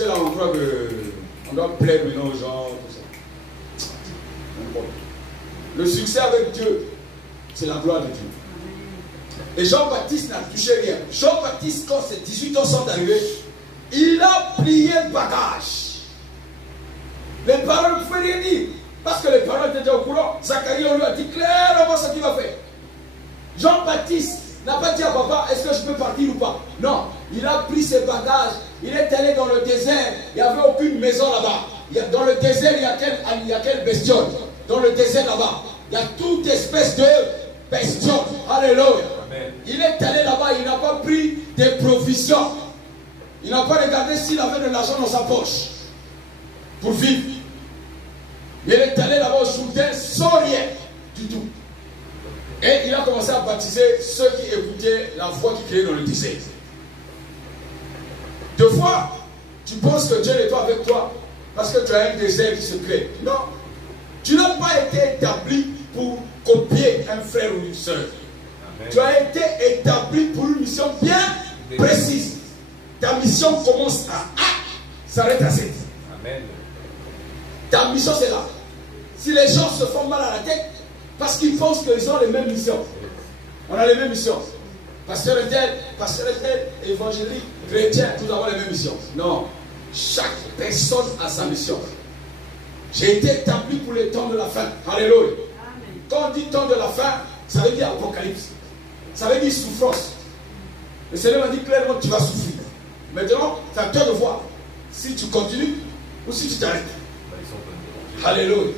C'est là où on croit qu'on doit plaire maintenant aux gens, tout ça. Le succès avec Dieu, c'est la gloire de Dieu. Et Jean-Baptiste n'a touché rien. Jean-Baptiste, quand ses 18 ans sont arrivés, il a plié le bagage. Les parents ne pouvaient rien dire. Parce que les parents étaient déjà au courant. Zacharie, on lui a dit clairement ce qu'il va faire. Jean-Baptiste n'a pas dit à papa, est-ce que je peux partir ou pas? Non, il a pris ses bagages. Il est allé dans le désert. Il n'y avait aucune maison là-bas. Dans le désert, il y a quelle bestiole? Dans le désert là-bas, il y a toute espèce de bestiole. Alléluia. Amen. Il est allé là-bas, il n'a pas pris des provisions. Il n'a pas regardé s'il avait de l'argent dans sa poche pour vivre. Il est allé là-bas au Jourdain sans rien du tout. Et il a commencé à baptiser ceux qui écoutaient la voix qui criait dans le désert. Deux fois, tu penses que Dieu n'est pas avec toi parce que tu as un désert qui se crée. Non. Tu n'as pas été établi pour copier un frère ou une soeur. Amen. Tu as été établi pour une mission bien précise. Ta mission commence à A, s'arrête à Z. Amen. Ta mission c'est là. Si les gens se font mal à la tête, parce qu'ils pensent qu'ils ont les mêmes missions. On a les mêmes missions. Pasteur tel, évangélique, chrétien, tous avons les mêmes missions. Non. Chaque personne a sa mission. J'ai été établi pour les temps de la fin. Alléluia. Amen. Quand on dit temps de la fin, ça veut dire apocalypse. Ça veut dire souffrance. Le Seigneur m'a dit clairement que tu vas souffrir. Maintenant, c'est à toi de voir si tu continues ou si tu t'arrêtes. Alléluia.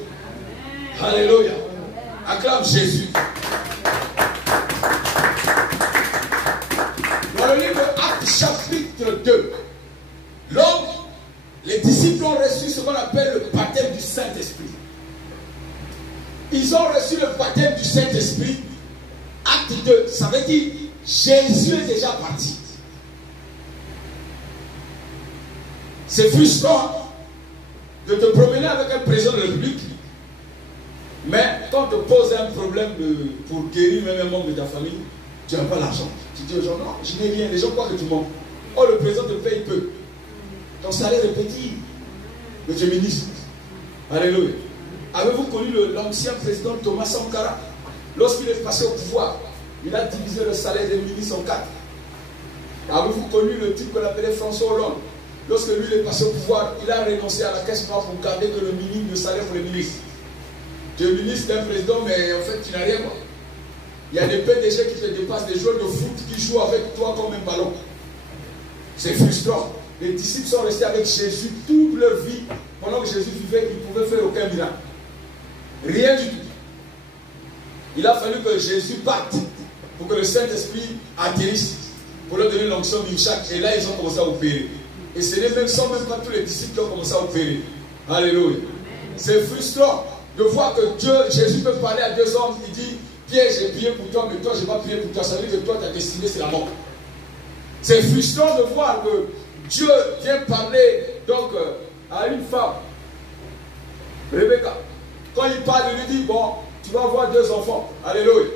Alléluia. Acclame Jésus. Dans le livre Actes chapitre 2, l'homme, les disciples ont reçu ce qu'on appelle le baptême du Saint-Esprit. Ils ont reçu le baptême du Saint-Esprit. Acte 2, ça veut dire Jésus est déjà parti. C'est frustrant de te promener avec un président de la République, mais quand on te pose un problème pour guérir même un membre de ta famille, tu n'as pas l'argent. Tu dis aux gens, non, je n'ai rien. Les gens croient que tu mens. Oh, le président te paye peu. Ton salaire est petit. Mais tu es ministre. Alléluia. Avez-vous connu l'ancien président Thomas Sankara? Lorsqu'il est passé au pouvoir, il a divisé le salaire des ministres en 4. Avez-vous connu le type qu'on appelait François Hollande? Lorsque lui est passé au pouvoir, il a renoncé à la caisse noire pour garder que le salaire pour les ministres. Tu es ministre d'un président, mais en fait, tu n'as rien. Il y a des PDG qui te dépassent, des joueurs de foot qui jouent avec toi comme un ballon. C'est frustrant. Les disciples sont restés avec Jésus toute leur vie. Pendant que Jésus vivait, ils ne pouvaient faire aucun miracle. Rien du tout. Il a fallu que Jésus parte pour que le Saint-Esprit atterrisse, pour leur donner l'onction d'Inchak. Et là, ils ont commencé à opérer. Et ce n'est même pas tous les disciples qui ont commencé à opérer. Alléluia. C'est frustrant de voir que Jésus peut parler à deux hommes. Il dit, Pierre, j'ai prié pour toi, mais toi, je n'ai pas prié pour toi. Ça veut dire que toi, ta destinée, c'est la mort. C'est frustrant de voir que Dieu vient parler donc à une femme, Rebecca. Quand il parle, il lui dit, bon, tu vas avoir 2 enfants. Alléluia.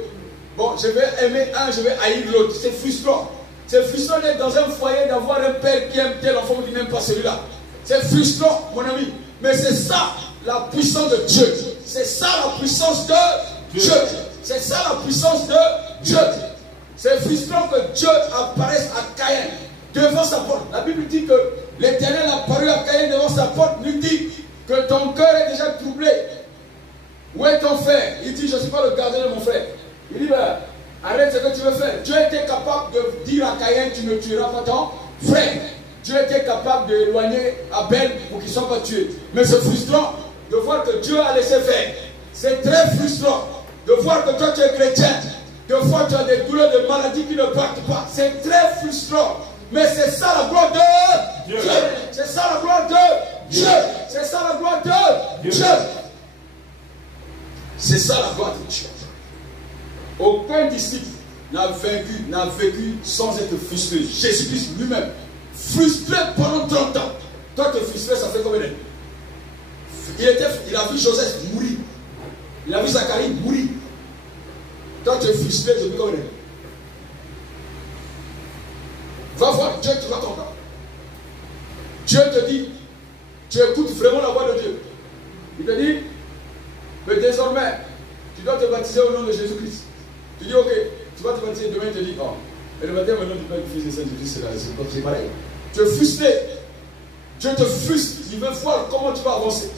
Bon, je vais aimer un, je vais haïr l'autre. C'est frustrant. C'est frustrant d'être dans un foyer, d'avoir un père qui aime tel enfant qui n'aime pas celui-là. C'est frustrant, mon ami. Mais c'est ça la puissance de Dieu. C'est ça la puissance de Dieu. C'est ça la puissance de Dieu. C'est frustrant que Dieu apparaisse à Caïn devant sa porte. La Bible dit que l'Éternel a apparu à Caïn devant sa porte. Lui dit que ton cœur est déjà troublé. Où est ton frère? Il dit, je ne suis pas le gardien de mon frère. Il dit, ben, arrête ce que tu veux faire. Dieu était capable de dire à Caïn, tu ne tueras pas ton frère. Dieu était capable d'éloigner Abel pour qu'il ne soit pas tué. Mais c'est frustrant de voir que Dieu a laissé faire. C'est très frustrant de voir que toi tu es chrétien. De voir que tu as des douleurs, de maladies qui ne partent pas. C'est très frustrant. Mais c'est ça la gloire de Dieu. C'est ça la gloire de Dieu. C'est ça la gloire de Dieu. C'est ça la gloire de Dieu. Aucun disciple n'a vécu sans être frustré. Jésus-Christ lui-même, frustré pendant 30 ans. Toi, tu es frustré, ça fait combien d'années? Il a vu Joseph mourir. Il a vu Zacharie mourir. Toi, tu es frustré depuis combien d'années? Va voir Dieu, tu vas t'entendre. Dieu te dit, tu écoutes vraiment la voix de Dieu. Il te dit, mais désormais, tu dois te baptiser au nom de Jésus-Christ. Tu dis, ok, tu vas te baptiser, demain il te dit, oh, et le matin, maintenant tu peux être fils de Saint-Jésus, c'est pareil. Tu es frustré. Dieu te frustre. Il veut voir comment tu vas avancer.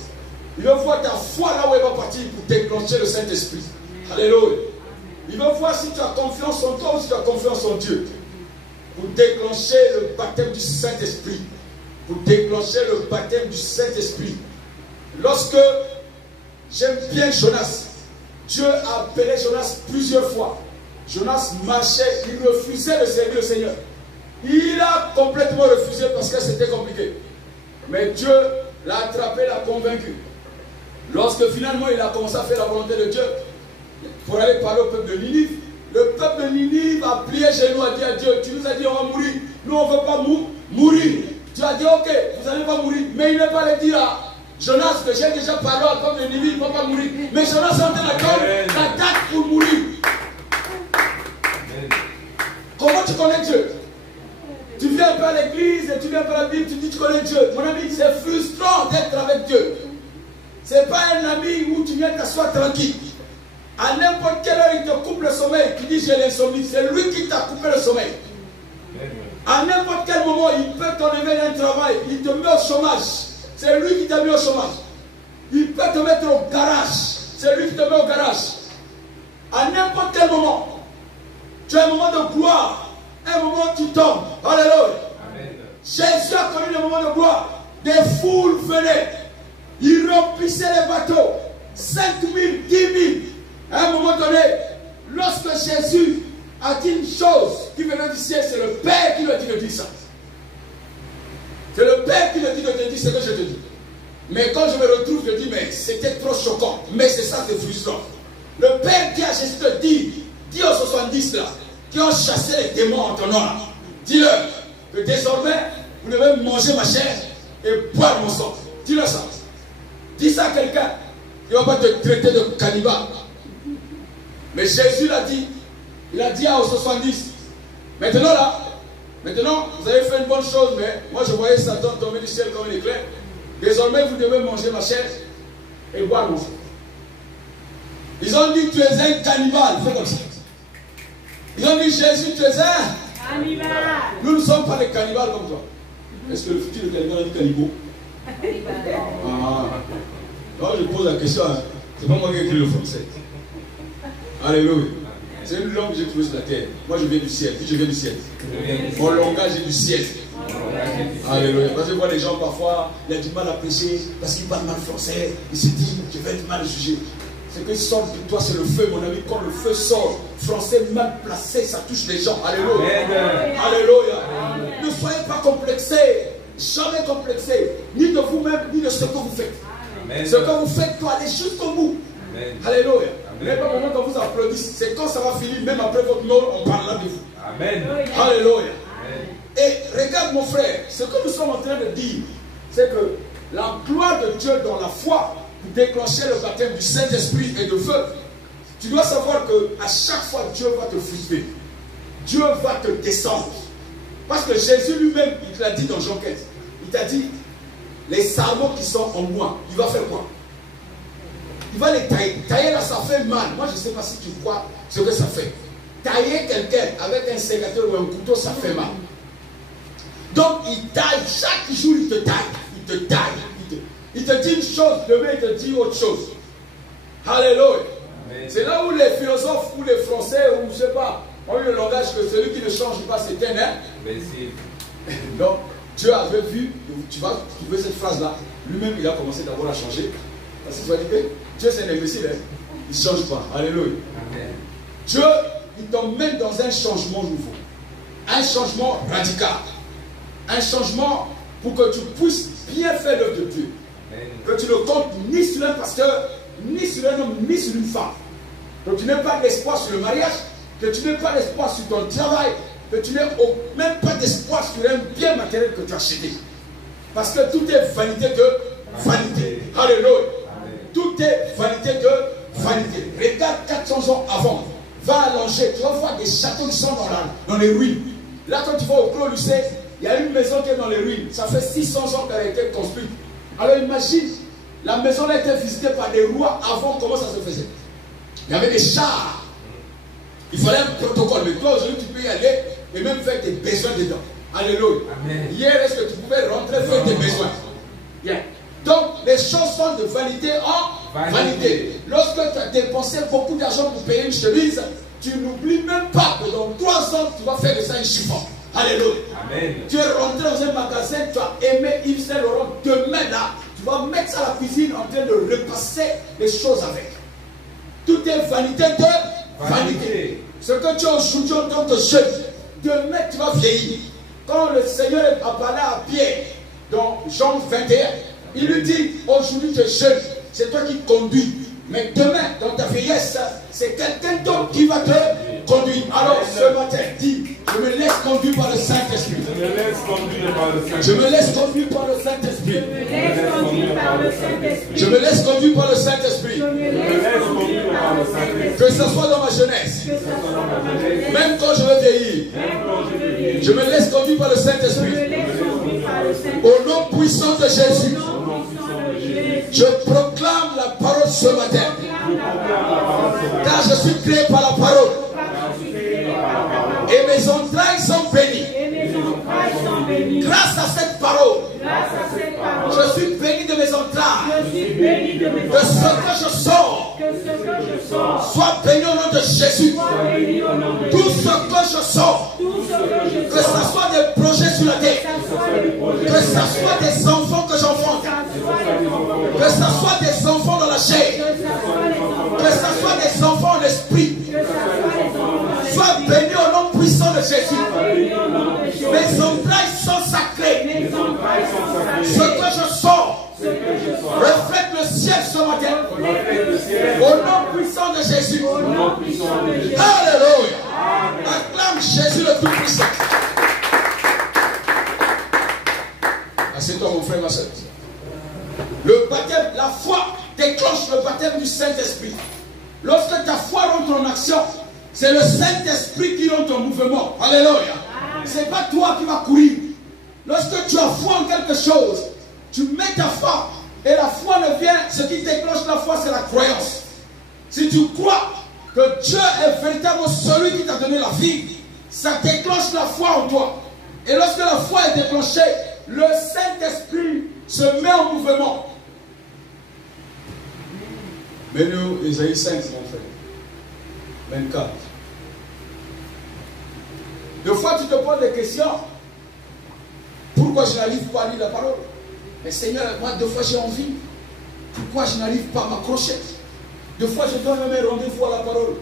Il veut voir ta foi là où elle va partir pour déclencher le Saint-Esprit. Alléluia. Il veut voir si tu as confiance en toi ou si tu as confiance en Dieu. Pour déclencher le baptême du Saint-Esprit. Pour déclencher le baptême du Saint-Esprit. Lorsque j'aime bien Jonas, Dieu a appelé Jonas plusieurs fois. Jonas marchait, il refusait de servir le Seigneur. Il a complètement refusé parce que c'était compliqué. Mais Dieu l'a attrapé, l'a convaincu. Lorsque finalement il a commencé à faire la volonté de Dieu, pour aller parler au peuple de Ninive, le peuple de Ninive a plié genoux, a dit à Dieu, tu nous as dit on va mourir, nous on ne veut pas mourir. Tu as dit ok, vous n'allez pas mourir, mais il n'est pas allé dire à Jonas que j'ai déjà parlé au peuple de Ninive, il ne va pas mourir. Mais Jonas est en train d'attendre la date pour mourir. Amen. Comment tu connais Dieu? Tu viens un peu à l'église et tu viens par la Bible, tu dis tu connais Dieu. Mon ami, c'est frustrant d'être avec Dieu. Ce n'est pas un ami où tu viens t'asseoir tranquille. À n'importe quelle heure, il te coupe le sommeil. Tu dis j'ai l'insomnie. C'est lui qui t'a coupé le sommeil. À n'importe quel moment, il peut t'enlever d'un travail. Il te met au chômage. C'est lui qui t'a mis au chômage. Il peut te mettre au garage. C'est lui qui te met au garage. À n'importe quel moment, tu as un moment de gloire. Un moment où tu tombes. Alléluia. Jésus a connu le moment de gloire. Des foules venaient. Il remplissait les bateaux. 5 000, 10 000. À un moment donné, lorsque Jésus a dit une chose qui venait du ciel, c'est le Père qui lui a dit de dire ça. C'est le Père qui lui a dit de te dire ce que je te dis. Mais quand je me retrouve, je dis, mais c'était trop choquant. Mais c'est ça qui est frustrant. Le Père qui a Jésus te dit, dis aux 70 là, qui ont chassé les démons en ton nom, dis-leur que désormais, vous devez manger ma chair et boire mon sang. Dis-leur ça. Dis ça à quelqu'un. Il ne va pas te traiter de cannibale. Mais Jésus l'a dit. Il a dit aux 70. Maintenant là, vous avez fait une bonne chose, mais moi je voyais Satan tomber du ciel comme un éclair. Désormais, vous devez manger ma chair et boire mon sang. Ils ont dit, tu es un cannibale. Fais comme ça. Ils ont dit, Jésus, tu es un cannibale. Nous ne sommes pas des cannibales comme toi. Est-ce que le futur de cannibale a dit cannibaux? Ah. Non, je pose la question. C'est pas moi qui ai écrit le français. Alléluia. C'est une langue que j'ai trouvée sur la terre. Moi, je viens du ciel. Je viens du ciel. Mon langage est du ciel. Alléluia. Parce que je vois les gens parfois, il a du mal à prêcher parce qu'il parle mal français. Il se dit, je vais être mal jugé. Ce qui sort de toi, c'est le feu, mon ami. Quand le feu sort, français mal placé, ça touche les gens. Alléluia. Alléluia. Ne soyez pas complexés. Jamais complexés. Ni de vous-même, ni de ce que vous faites. Amen. Ce que vous faites doit aller jusqu'au bout. Amen. Alléluia. Même pas moment qu'on vous applaudisse. C'est quand ça va finir, même après votre mort, on parlera de vous. Amen. Alléluia. Amen. Et regarde mon frère, ce que nous sommes en train de dire, c'est que la gloire de Dieu dans la foi, pour déclencher le baptême du Saint-Esprit et de feu, tu dois savoir que à chaque fois Dieu va te frustrer. Dieu va te descendre. Parce que Jésus lui-même, il te l'a dit dans Jean 15. Il t'a dit, les sarmeaux qui sont en moi, il va faire quoi? Il va les tailler. Tailler là, ça fait mal. Moi, je ne sais pas si tu vois ce que ça fait. Tailler quelqu'un avec un sécateur ou un couteau, ça fait mal. Donc, il taille. Chaque jour, il te taille. Il te taille. Il te dit une chose, demain, il te dit autre chose. Alléluia. C'est là où les philosophes ou les Français, ou je ne sais pas, ont eu le langage que celui qui ne change pas, c'est éternel. Donc, Dieu avait vu, tu vas trouver cette phrase-là. Lui-même, il a commencé d'abord à changer. Parce que tu vas dire que Dieu, c'est un imbécile. Hein? Il ne change pas. Alléluia. Amen. Dieu, il t'emmène dans un changement nouveau. Un changement radical. Un changement pour que tu puisses bien faire l'œuvre de Dieu. Amen. Que tu ne comptes ni sur un pasteur, ni sur un homme, ni sur une femme. Que tu n'aies pas d'espoir sur le mariage. Que tu n'aies pas d'espoir sur ton travail. Que tu n'aies même pas d'espoir sur un bien matériel que tu as acheté. Parce que tout est vanité de vanité. Alléluia. Tout est vanité de vanité. Regarde 400 ans avant. Va à Langer. Tu vas voir des châteaux qui sont dans les ruines. Là, quand tu vas au Clos Lucé, il y a une maison qui est dans les ruines. Ça fait 600 ans qu'elle a été construite. Alors imagine, la maison a été visitée par des rois avant, comment ça se faisait? Il y avait des chars. Il fallait un protocole. Mais toi, aujourd'hui, tu peux y aller et même faire tes besoins dedans. Alléluia. Amen. Hier, est-ce que tu pouvais rentrer faire tes besoins? Yeah. Donc, les choses sont de vanité en vanité. Lorsque tu as dépensé beaucoup d'argent pour payer une chemise, tu n'oublies même pas que dans 3 ans, tu vas faire de ça un chiffon. Alléluia. Amen. Tu es rentré dans un magasin, tu as aimé Yves Saint Laurent. Demain, là, tu vas mettre ça à la cuisine en train de repasser les choses avec. Tout est vanité de vanité. Ce que tu as aujourd'hui en tant que jeune, demain, tu vas vieillir. Quand le Seigneur a parlé à Pierre dans Jean 21, il lui dit, aujourd'hui tu es jeune, c'est toi qui conduis. Mais demain, dans ta vieillesse, c'est quelqu'un d'autre qui va te conduire. Alors ce matin, dis, je me laisse conduire par le Saint-Esprit. Je me laisse conduire par le Saint-Esprit. Je me laisse conduire par le Saint-Esprit. Que ce soit dans ma jeunesse, même quand je vais vieillir, je me laisse conduire par le Saint-Esprit. Au nom puissant de Jésus, je proclame la parole ce matin. Car je suis créé par la parole. Et mes entrailles sont bénies. Grâce à cette parole, je suis béni de mes entrailles. De ce que je sors, sois béni au nom de Jésus. Tout ce que je sors, que ce soit des projets sur la terre, que ce soit des enfants que j'enfante, que ce soit des enfants dans la chair, que ce soit des enfants en esprit, sois béni au nom puissant de Jésus. Mes entrailles sont sacrées. Ce que je sors reflète le ciel ce matin. Au nom puissant de Jésus. Alléluia. Acclame Jésus le Tout-Puissant. Assieds-toi mon frère, ma soeur. Le baptême, la foi déclenche le baptême du Saint-Esprit. Lorsque ta foi rentre en action, c'est le Saint-Esprit qui rentre en mouvement. Alléluia. Ce n'est pas toi qui vas courir. Lorsque tu as foi en quelque chose, tu mets ta foi. Et la foi ne vient, ce qui déclenche la foi, c'est la croyance. Si tu crois que Dieu est véritablement celui qui t'a donné la vie, ça déclenche la foi en toi. Et lorsque la foi est déclenchée, le Saint-Esprit se met en mouvement. Mais nous, Isaïe 5, mon frère. 24. Deux fois, tu te poses des questions. Pourquoi je n'arrive pas à lire la parole? Mais Seigneur, moi, 2 fois, j'ai envie. Pourquoi je n'arrive pas à m'accrocher? 2 fois, je donne même un rendez-vous à la parole.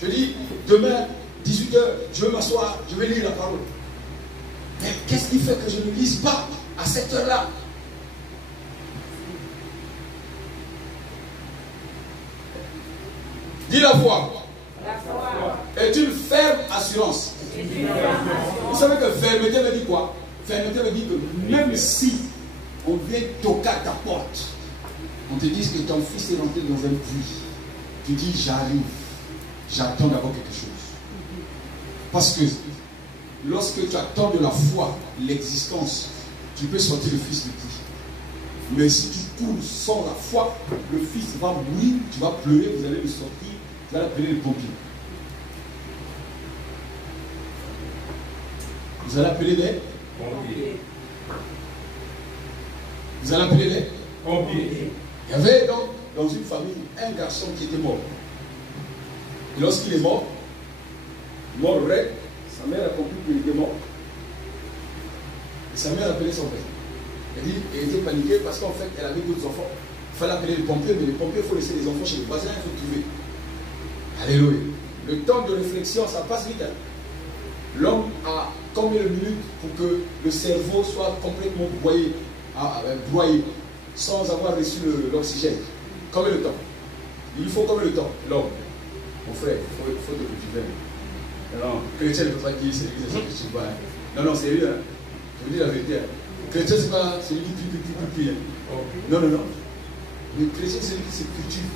Je dis, demain, 18h, je vais m'asseoir, je vais lire la parole. Mais qu'est-ce qui fait que je ne lise pas à cette heure-là? Dis la foi. La foi est une ferme assurance. Vous savez que fermeté veut dire quoi? Fermeté veut dire que même si on vient toquer à ta porte, on te dit que ton fils est rentré dans un puits, tu dis j'arrive, j'attends d'abord quelque chose. Parce que lorsque tu attends de la foi l'existence, tu peux sortir le fils du puits. Mais si tu cours sans la foi, le fils va mourir, tu vas pleurer, vous allez le sortir, vous allez appeler les pompiers. Vous allez appeler les pompiers. Vous allez appeler les pompiers. Il y avait donc dans une famille un garçon qui était mort. Et lorsqu'il est mort raide, sa mère a compris qu'il était mort. Et sa mère a appelé son père. Elle était paniquée parce qu'en fait, elle avait d'autres enfants. Il fallait appeler les pompiers, mais les pompiers, il faut laisser les enfants chez les voisins, il faut trouver. Alléluia. Le temps de réflexion, ça passe vite. L'homme a combien de minutes pour que le cerveau soit complètement broyé, sans avoir reçu l'oxygène? Combien de temps? Il faut combien de temps? L'homme. Mon frère, il faut que tu viennes. Non, chrétien ne peut pas dire c'est l'église que tu vois. Non, non, c'est lui. Hein. Je vous dis la vérité. Hein. Chrétien, c'est pas celui qui prie. Non, non, non. Le chrétien, c'est celui qui se cultive.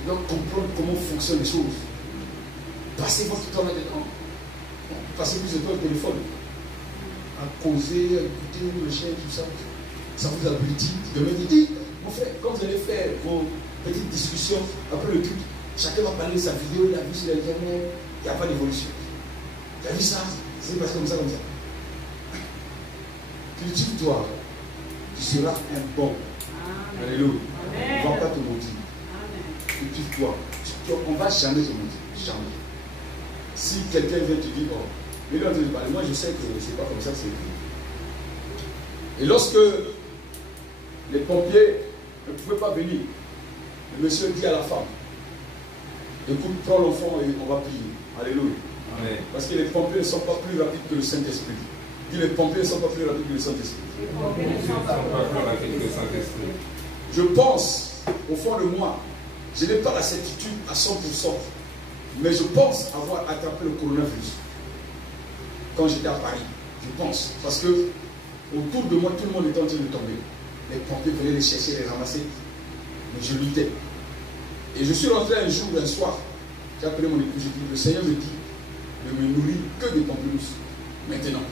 Tu dois comprendre comment fonctionnent les choses. Passez votre temps là-dedans. Passez plus de temps au téléphone. à causer, à écouter le chien, tout ça. Ça vous abrutit. Demain, il dit, mon frère, quand vous allez faire vos petites discussions après le culte, chacun va parler de sa vidéo, il a vu sur l'internet, il n'y a pas d'évolution. Tu as vu ça? C'est passé comme ça, comme ça. Cultive-toi, tu seras un bon. Amen. Alléluia. On ne va pas te mentir. Cultive-toi. On ne va jamais te mentir. Jamais. Si quelqu'un vient te dire, oh, mais là, moi je sais que c'est pas comme ça que c'est écrit. Et lorsque les pompiers ne pouvaient pas venir, le monsieur dit à la femme, écoute, prends l'enfant et on va prier. Alléluia. Amen. Parce que les pompiers ne sont pas plus rapides que le Saint-Esprit. Dit les pompiers ne sont pas plus rapides que le Saint-Esprit. Je pense, au fond de moi, je n'ai pas la certitude à 100%, mais je pense avoir attrapé le coronavirus quand j'étais à Paris. Je pense. Parce que autour de moi, tout le monde était en train de tomber. Les pompiers venaient les chercher, les ramasser. Mais je luttais. Et je suis rentré un jour, un soir. J'ai appelé mon épouse, j'ai dit, le Seigneur me dit de me nourrir que des pamplemousses. Maintenant,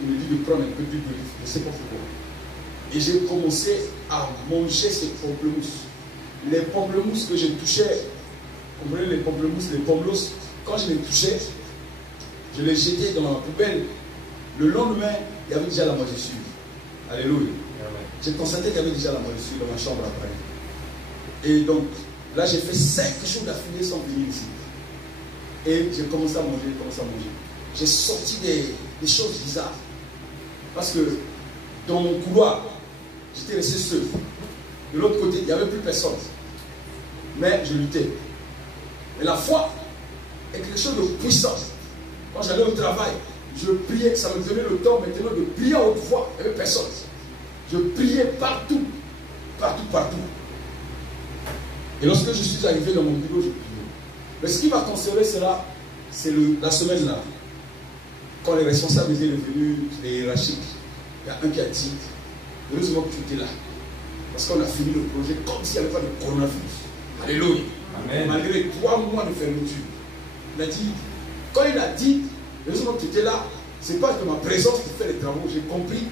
il me dit de prendre un peu d'huile d'olive. Je ne sais pas pourquoi. Et j'ai commencé à manger ces pamplemousses. Les pamplemousses que je touchais, vous comprenez, les pamplemousses, les pommelos, quand je les touchais, je les jetais dans la poubelle. Le lendemain, il y avait déjà la moisissure. Alléluia. J'ai constaté qu'il y avait déjà la moisissure dans ma chambre après. Et donc, là, j'ai fait 5 jours d'affilée sans venir ici. Et j'ai commencé à manger, J'ai sorti des choses bizarres. Parce que dans mon couloir, j'étais resté seul. De l'autre côté, il n'y avait plus personne. Mais je luttais. Mais la foi est quelque chose de puissant. Quand j'allais au travail, je priais, ça me donnait le temps maintenant de prier à haute voix. Il n'y avait personne. Je priais partout. Partout. Et lorsque je suis arrivé dans mon bureau, je priais. Mais ce qui m'a conservé cela, c'est la semaine là. Quand les responsables étaient devenus les hiérarchiques, il y a un qui a dit, heureusement que tu étais là. Parce qu'on a fini le projet comme s'il n'y avait pas de coronavirus. Alléluia. Amen. Malgré 3 mois de fermeture. Il a dit, quand il a dit, heureusement que tu étais là, c'est pas que ma présence qui fait les travaux, j'ai compris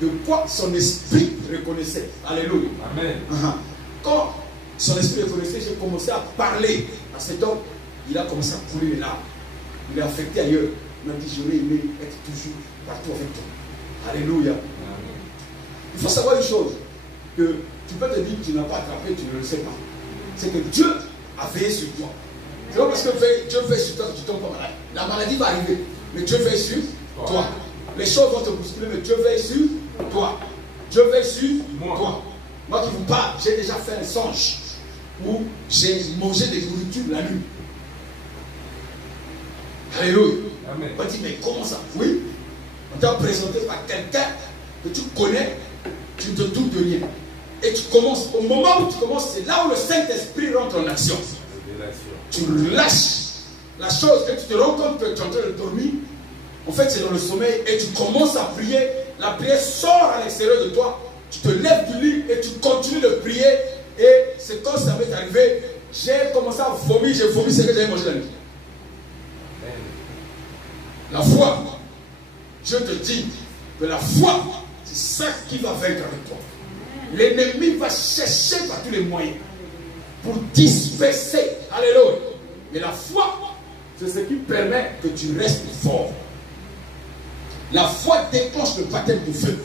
de quoi son esprit reconnaissait. Alléluia. Amen. Quand son esprit reconnaissait, j'ai commencé à parler à cet homme, il a commencé à couler les larmes. Il est affecté ailleurs. Il m'a dit, j'aurais aimé être toujours partout avec toi. Alléluia. Amen. Il faut savoir une chose, que tu peux te dire que tu n'as pas attrapé, tu ne le sais pas. C'est que Dieu a veillé sur toi. C'est pas parce que Dieu veille sur toi que tu ne tombes pas malade. La maladie va arriver, mais Dieu veille sur toi. Les choses vont te bousculer, mais Dieu veille sur toi. Dieu veille sur toi. Moi qui vous parle, j'ai déjà fait un songe où j'ai mangé des nourritures la nuit. Alléluia. Amen. On dit, mais comment ça? Oui. On t'a présenté par quelqu'un que tu connais, tu ne te doutes de rien. Et tu commences, au moment où tu commences, c'est là où le Saint-Esprit rentre en action. Tu lâches la chose et tu te rends compte que tu es en train de dormir. En fait, c'est dans le sommeil et tu commences à prier. La prière sort à l'extérieur de toi. Tu te lèves du lit et tu continues de prier. Et c'est quand ça m'est arrivé, j'ai commencé à vomir. J'ai vomi ce que j'avais mangé la nuit. La foi, je te dis que la foi, c'est ça qui va vaincre avec toi. L'ennemi va chercher par tous les moyens pour disperser. Alléluia. Mais la foi, c'est ce qui permet que tu restes fort. La foi déclenche le baptême de feu.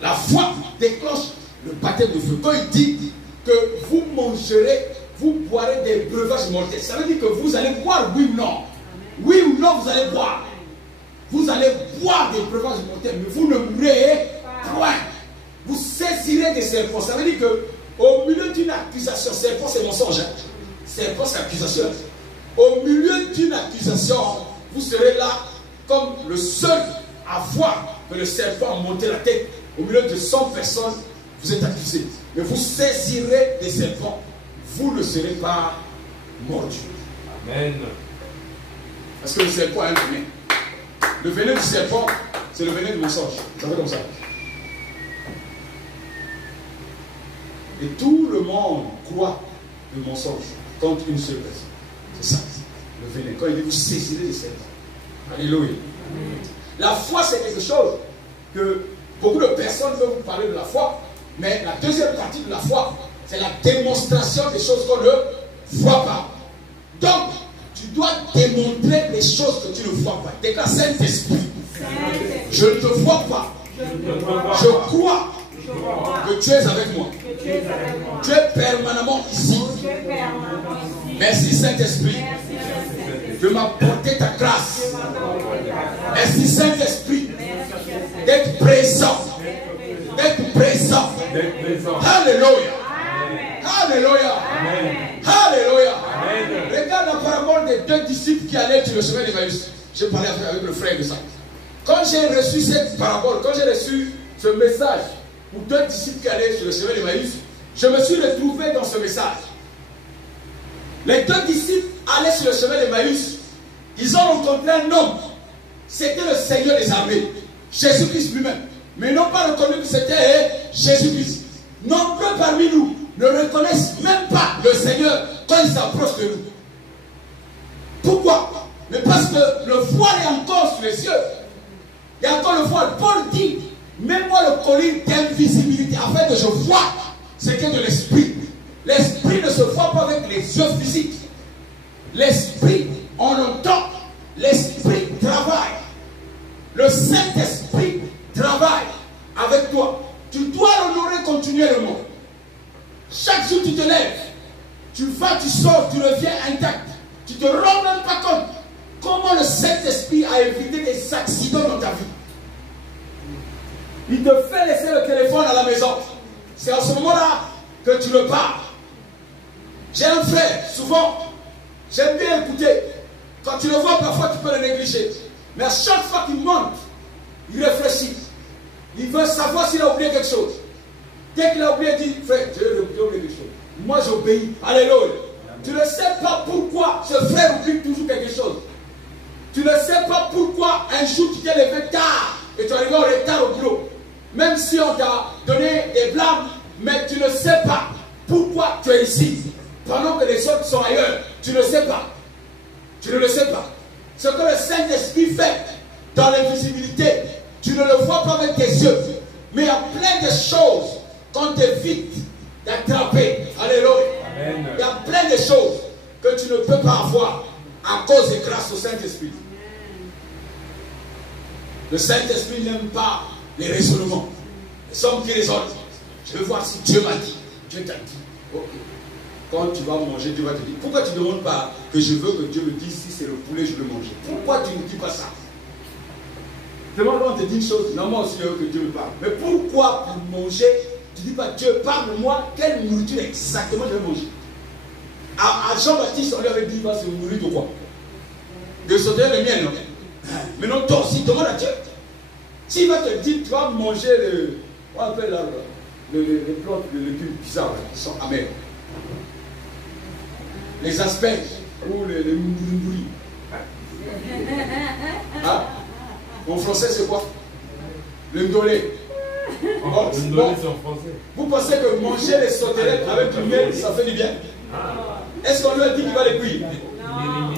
La foi déclenche le baptême de feu. Quand il dit que vous mangerez, vous boirez des breuvages mortels, ça veut dire que vous allez boire, oui ou non? Oui ou non, vous allez boire. Vous allez boire des breuvages mortels, mais vous ne mourrez point. Vous saisirez des serpents. Ça veut dire que au milieu d'une accusation, serpent c'est mensonge. Hein? Serpent c'est accusation. Au milieu d'une accusation, vous serez là comme le seul à voir que le serpent a monté la tête. Au milieu de 100 personnes, vous êtes accusés. Mais vous saisirez des serpents. Vous ne serez pas mordus. Amen. Parce que le serpent a un venin. Le venin du serpent, c'est le venin du mensonge. Ça fait comme ça. Et tout le monde croit le mensonge contre une seule personne. C'est ça, le venin. Quand il dit vous saisirez les serpents. Alléluia. La foi, c'est quelque chose que beaucoup de personnes veulent vous parler de la foi, mais la deuxième partie de la foi, c'est la démonstration des choses qu'on ne voit pas. Donc, tu dois démontrer les choses que tu ne vois pas. Déclare Saint-Esprit. Je ne te vois pas. Je crois que tu es avec moi. Tu es permanemment ici. Merci Saint-Esprit de m'apporter ta grâce. Merci Saint-Esprit d'être présent. D'être présent. Alléluia. Alléluia. Alléluia. Regarde la parabole des deux disciples qui allaient sur le chemin d'Emmaüs. J'ai parlé avec le frère de ça. Quand j'ai reçu cette parabole, quand j'ai reçu ce message pour deux disciples qui allaient sur le chemin d'Emmaüs, je me suis retrouvé dans ce message. Les deux disciples allaient sur le chemin d'Emmaüs. Ils ont rencontré un homme. C'était le Seigneur des armées, Jésus-Christ lui-même. Mais ils n'ont pas reconnu que c'était Jésus-Christ. Nombreux parmi nous ne reconnaissent même pas le Seigneur quand il s'approche de nous. Pourquoi? Mais parce que le voile est encore sur les cieux. Il y a encore le voile. Paul dit, mets-moi le collier d'invisibilité afin que je vois ce qu'est de l'esprit. L'esprit ne se voit pas avec les yeux physiques. L'esprit, on l'entend. L'esprit travaille. Le Saint-Esprit travaille avec toi. Tu dois l'honorer continuellement. Chaque jour tu te lèves, tu vas, tu sors, tu reviens intact. Tu ne te rends même pas compte comment le Saint-Esprit a évité des accidents dans ta vie. Il te fait laisser le téléphone à la maison. C'est à ce moment-là que tu le parles. J'ai un frère, souvent, j'aime bien écouter. Quand tu le vois, parfois tu peux le négliger. Mais à chaque fois qu'il monte, il réfléchit. Il veut savoir s'il a oublié quelque chose. Dès qu'il a oublié, il dit, frère, j'ai oublié quelque chose. Moi j'obéis. Alléluia. Tu ne sais pas pourquoi ce frère oublie toujours quelque chose. Tu ne sais pas pourquoi un jour tu t'es levé tard et tu es arrivé en retard au boulot. Même si on t'a donné des blâmes, mais tu ne sais pas pourquoi tu es ici. Pendant que les autres sont ailleurs, tu ne sais pas. Tu ne le sais pas. Ce que le Saint-Esprit fait dans l'invisibilité, tu ne le vois pas avec tes yeux. Mais il y a plein de choses qu'on t'évite d'attraper. Alléluia. Amen. Il y a plein de choses que tu ne peux pas avoir à cause et grâce au Saint-Esprit. Le Saint-Esprit n'aime pas les raisonnements. Les hommes qui raisonnent. Je veux voir si Dieu m'a dit. Dieu t'a dit. Ok. Quand tu vas manger, Dieu va te dire. Pourquoi tu ne demandes pas que je veux que Dieu me dise si c'est le poulet que je veux manger? Pourquoi tu ne dis pas ça? Demande quand on te dit une chose. Non, moi aussi, je veux que Dieu me parle. Mais pourquoi pour manger, tu ne dis pas Dieu, parle-moi, quelle nourriture exactement je vais manger? À Jean-Baptiste, on lui avait dit, il va se nourrir de quoi? De sauter le miel, non? Mais non, toi aussi, demande à Dieu. S'il va te dire, tu vas manger on appelle là, les plantes de légumes bizarres, qui sont amers. Les asperges ou les moudouris. Ah, en français, c'est quoi? Le ndolé. Bon, vous pensez que manger les sauterelles avec du miel, ça fait du bien? Est-ce qu'on lui a dit qu'il va les cuire?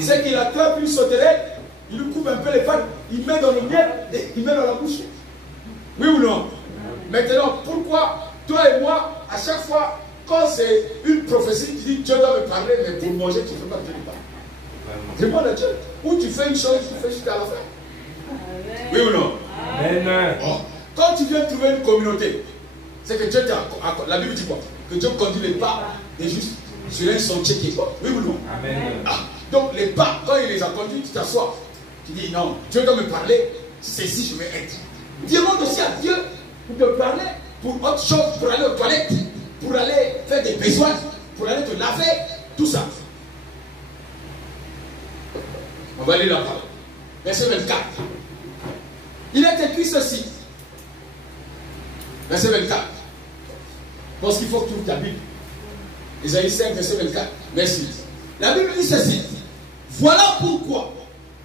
C'est qu'il attrape une sauterelle, il lui coupe un peu les pattes, il met dans le miel et il met dans la bouche. Oui ou non? Maintenant, pourquoi toi et moi, à chaque fois, quand c'est une prophétie qui dit Dieu doit me parler, mais pour manger, tu ne fais pas Dieu lui parle. Demande à Dieu. Ou tu fais une chose, tu fais jusqu'à la fin. Oui ou non? Oh. Quand tu viens trouver une communauté, c'est que Dieu t'a. La Bible dit quoi? Que Dieu conduit les pas des justes sur un sentier qui est quoi? Oui ou non? Ah. Donc les pas, quand il les a conduits, tu t'assois. Tu dis non, Dieu doit me parler, c'est ici je vais être. Demande aussi à Dieu pour te parler pour autre chose, pour aller aux toilettes, pour aller faire des besoins, pour aller te laver, tout ça. On va lire la parole. Verset 24. Il est écrit ceci. Verset 24. Parce qu'il faut que tu ouvres ta Bible. Isaïe 5, verset 24. Merci. La Bible dit ceci. Voilà pourquoi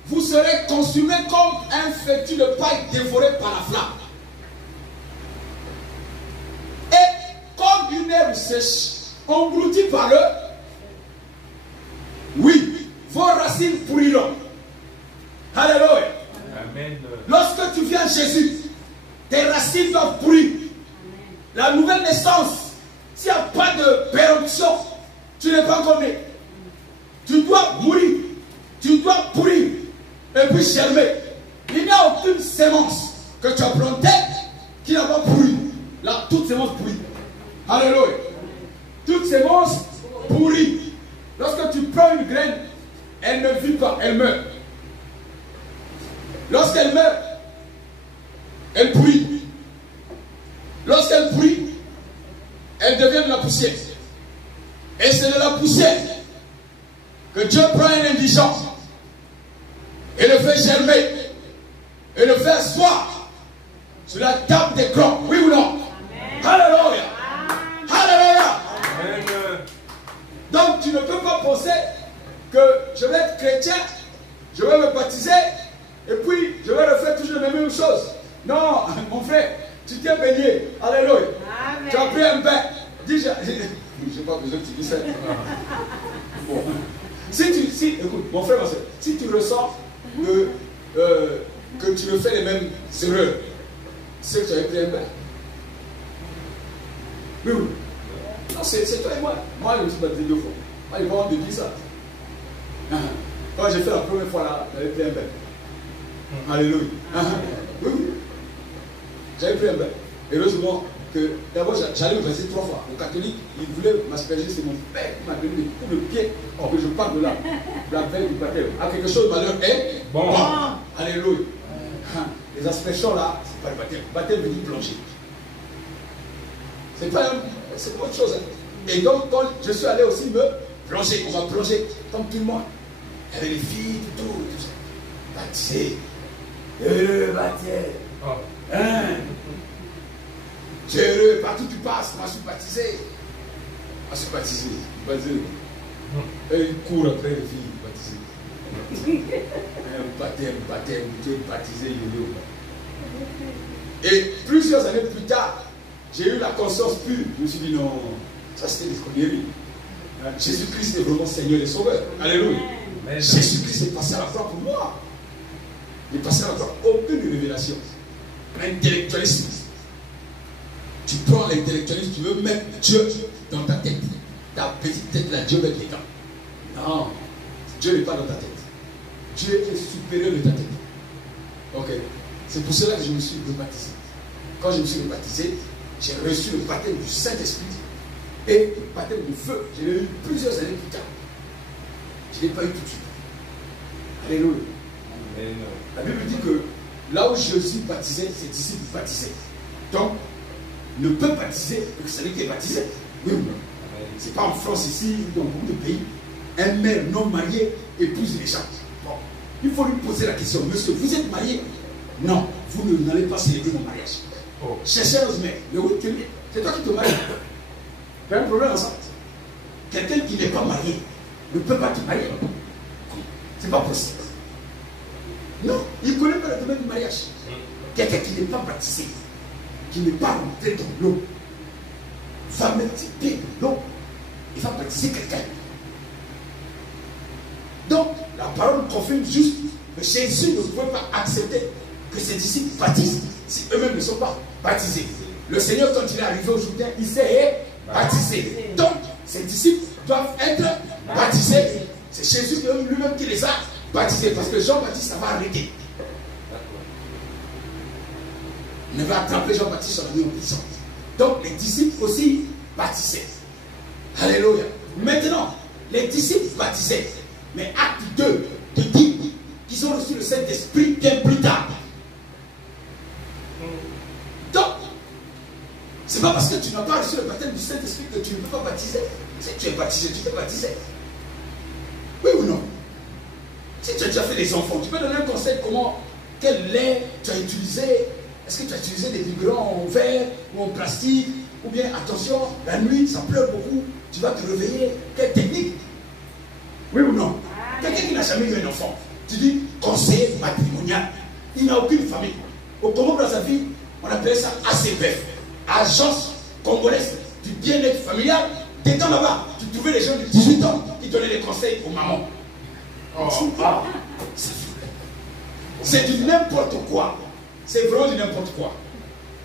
vous serez consumés comme un fétu de paille dévoré par la flamme. Et comme une herbe sèche, engloutie par le... Oui, vos racines pourriront. Alléluia. Amen. Lorsque tu viens à Jésus, tes racines doivent pourrir. La nouvelle naissance, s'il n'y a pas de péremption, tu n'es pas encore né. Tu dois mourir. Tu dois pourrir. Et puis germer. Il n'y a aucune sémence que tu as plantée qui n'a pas pourri. Là, toute sémence pourrie. Alléluia. Toute sémence pourrie. Lorsque tu prends une graine, elle ne vit pas, elle meurt. Lorsqu'elle meurt, elle pourrit. Lorsqu'elle pourrit, elle devient de la poussière. Et c'est de la poussière que Dieu prend un indigent et le fait germer et le fait asseoir sur la table des grands. Oui ou non? Alléluia. Alléluia. Donc tu ne peux pas penser que je vais être chrétien, je vais me baptiser et puis je vais refaire toujours la même chose. Non, mon frère, tu t'es baigné. Alléluia. Amen. Tu as pris un bain. Dis, je n'ai pas besoin que tu dises ça. Bon. Écoute, mon frère, ma soeur, si tu ressens que tu refais les mêmes erreurs, c'est que tu as pris un bain. Oui, oui. Non, c'est toi et moi. Moi, je me suis baptisé 2 fois. Moi, il va me dire ça. Quand j'ai fait la première fois là, j'avais pris un bain. Alléluia. Oui, oui. J'avais pris un bain. Heureusement que d'abord j'allais me baptiser 3 fois. Le catholique, il voulait m'asperger, c'est mon père qui m'a donné des coups de pied pour que je parte de là. La veille du baptême. À quelque chose, malheur est bon. Alléluia. Les aspersions là, c'est pas le baptême. Le baptême veut dire plonger. C'est pas autre chose. Et donc, quand je suis allé aussi me plonger, on m'a plongé comme tout le monde. Il y avait les filles, tout ça. Baptisé. Le baptême. Hein? Tu es heureux, partout tu passes, moi je suis baptisé. Moi je suis baptisé. Et il court après les filles baptisées. Baptême, tu es baptisé, Et plusieurs années plus tard, j'ai eu la conscience pure. Je me suis dit non, ça c'était des conneries. Jésus-Christ est vraiment Seigneur et Sauveur. Alléluia. Jésus-Christ est passé à la croix pour moi. Il est passé à la croix. Aucune révélation. Intellectualisme. Tu prends l'intellectualisme, tu veux mettre Dieu dans ta tête. Ta petite tête là, Dieu va être dedans. Non, Dieu n'est pas dans ta tête. Dieu est supérieur de ta tête. Ok. C'est pour cela que je me suis rebaptisé. Quand je me suis rebaptisé, j'ai reçu le baptême du Saint-Esprit et le baptême du feu. Je l'ai eu plusieurs années plus tard. Je ne l'ai pas eu tout de suite. Alléluia. La Bible dit que là où Jésus baptisait, ses disciples baptisaient. Donc, ne peut baptiser que celui qui est baptisé. Oui ou non? Ce n'est pas en France ici, dans beaucoup de pays. Un maire non marié épouse les gens. Bon, il faut lui poser la question. Monsieur, vous êtes marié? Non, vous n'allez pas célébrer mon mariage. Cherchez un autre mère. Mais oui, c'est toi qui te maries. Tu as un problème ensemble. Quelqu'un qui n'est pas marié ne peut pas te marier. C'est pas possible. Non, il ne connaît pas le domaine du mariage. Quelqu'un qui n'est pas baptisé, qui n'est pas rentré dans l'eau, va mettre ses pieds dans l'eau et va baptiser quelqu'un. Donc, la parole confirme juste que Jésus ne pouvait pas accepter que ses disciples baptisent si eux-mêmes ne sont pas baptisés. Le Seigneur, quand il est arrivé au Jourdain, il s'est baptisé. Donc, ses disciples doivent être baptisés. C'est Jésus lui-même qui les a baptisés. Parce que Jean-Baptiste, ça va arrêter. Il ne va attraper Jean-Baptiste sur la nuit en prison. Donc, les disciples aussi baptisés. Alléluia. Maintenant, les disciples baptisés. Mais acte 2 te dit qu'ils ont reçu le Saint-Esprit bien plus tard. Donc, c'est pas parce que tu n'as pas reçu le baptême du Saint-Esprit que tu ne peux pas baptiser. Si tu es baptisé, tu peux baptiser. Oui ou non? Si tu as déjà fait des enfants, tu peux donner un conseil comment, quel lait tu as utilisé. Est-ce que tu as utilisé des biberons en verre ou en plastique? Ou bien, attention, la nuit, ça pleure beaucoup, tu vas te réveiller. Quelle technique? Oui ou non? Quelqu'un qui n'a jamais eu un enfant, tu dis conseiller matrimonial, il n'a aucune famille. Au Congo-Brazzaville, on appelait ça ACPF, Agence Congolaise du bien-être familial. T'étant là-bas, tu trouvais les gens de 18 ans qui donnaient des conseils aux mamans. C'est du n'importe quoi. C'est vraiment du n'importe quoi.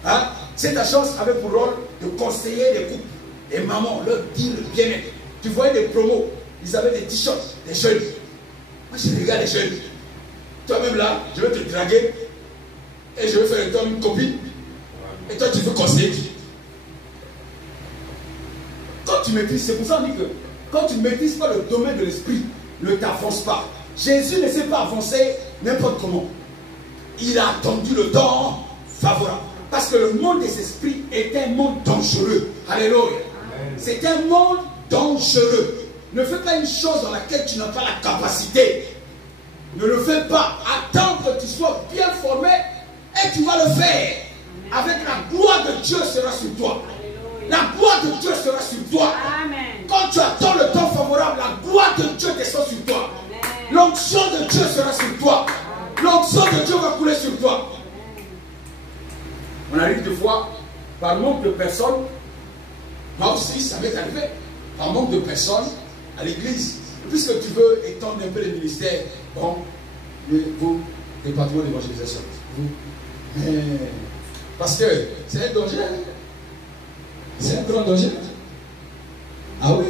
Hein? Cette agence avait pour rôle de conseiller les couples, les mamans, leur dire le bien-être. Tu voyais des promos, ils avaient des t-shirts, des jeunes. Moi je regarde les jeunes. Toi-même là, je vais te draguer et je vais faire de toi une copine. Et toi tu veux conseiller qui? Quand tu maîtrises, c'est pour ça qu'on dit que quand tu ne maîtrises pas le domaine de l'esprit, ne t'avance pas. Jésus ne s'est pas avancé n'importe comment. Il a attendu le temps favorable. Parce que le monde des esprits est un monde dangereux. Alléluia. C'est un monde dangereux. Ne fais pas une chose dans laquelle tu n'as pas la capacité. Ne le fais pas. Attends que tu sois bien formé et tu vas le faire. Avec la gloire de Dieu sera sur toi. La gloire de Dieu sera sur toi. Amen. Quand tu attends le temps favorable, la gloire de Dieu descend sur toi. L'onction de Dieu sera sur toi. L'onction de Dieu va couler sur toi. On arrive des fois, par manque de personnes, moi aussi ça m'est arrivé, par manque de personnes à l'église. Puisque tu veux étendre un peu les ministères, bon, vous, département d'évangélisation, vous, parce que c'est un danger. C'est un grand danger. Ah oui,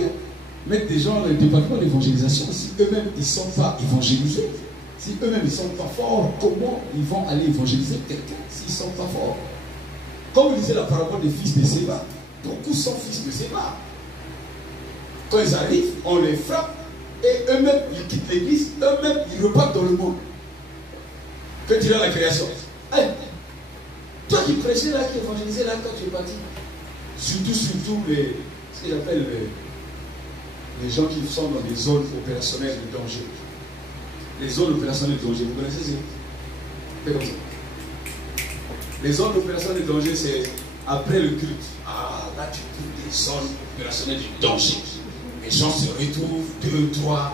mettre des gens dans le département d'évangélisation, si eux-mêmes ils ne sont pas évangélisés, si eux-mêmes ils ne sont pas forts, comment ils vont aller évangéliser quelqu'un s'ils ne sont pas forts? Comme vous disiez la parabole des fils de Séba, beaucoup sont fils de Séba. Quand ils arrivent, on les frappe et eux-mêmes ils quittent l'église, eux-mêmes ils repartent dans le monde. Que dirait la création? Hey, toi qui prêchais là, qui évangélisais là quand tu es parti. Surtout ce qu'ils appellent les gens qui sont dans des zones opérationnelles de danger. Les zones opérationnelles de danger, vous connaissez ça? C'est comme ça. Les zones opérationnelles de danger, c'est après le culte. Ah, là tu trouves des zones opérationnelles de danger. Les gens se retrouvent, 2, 3,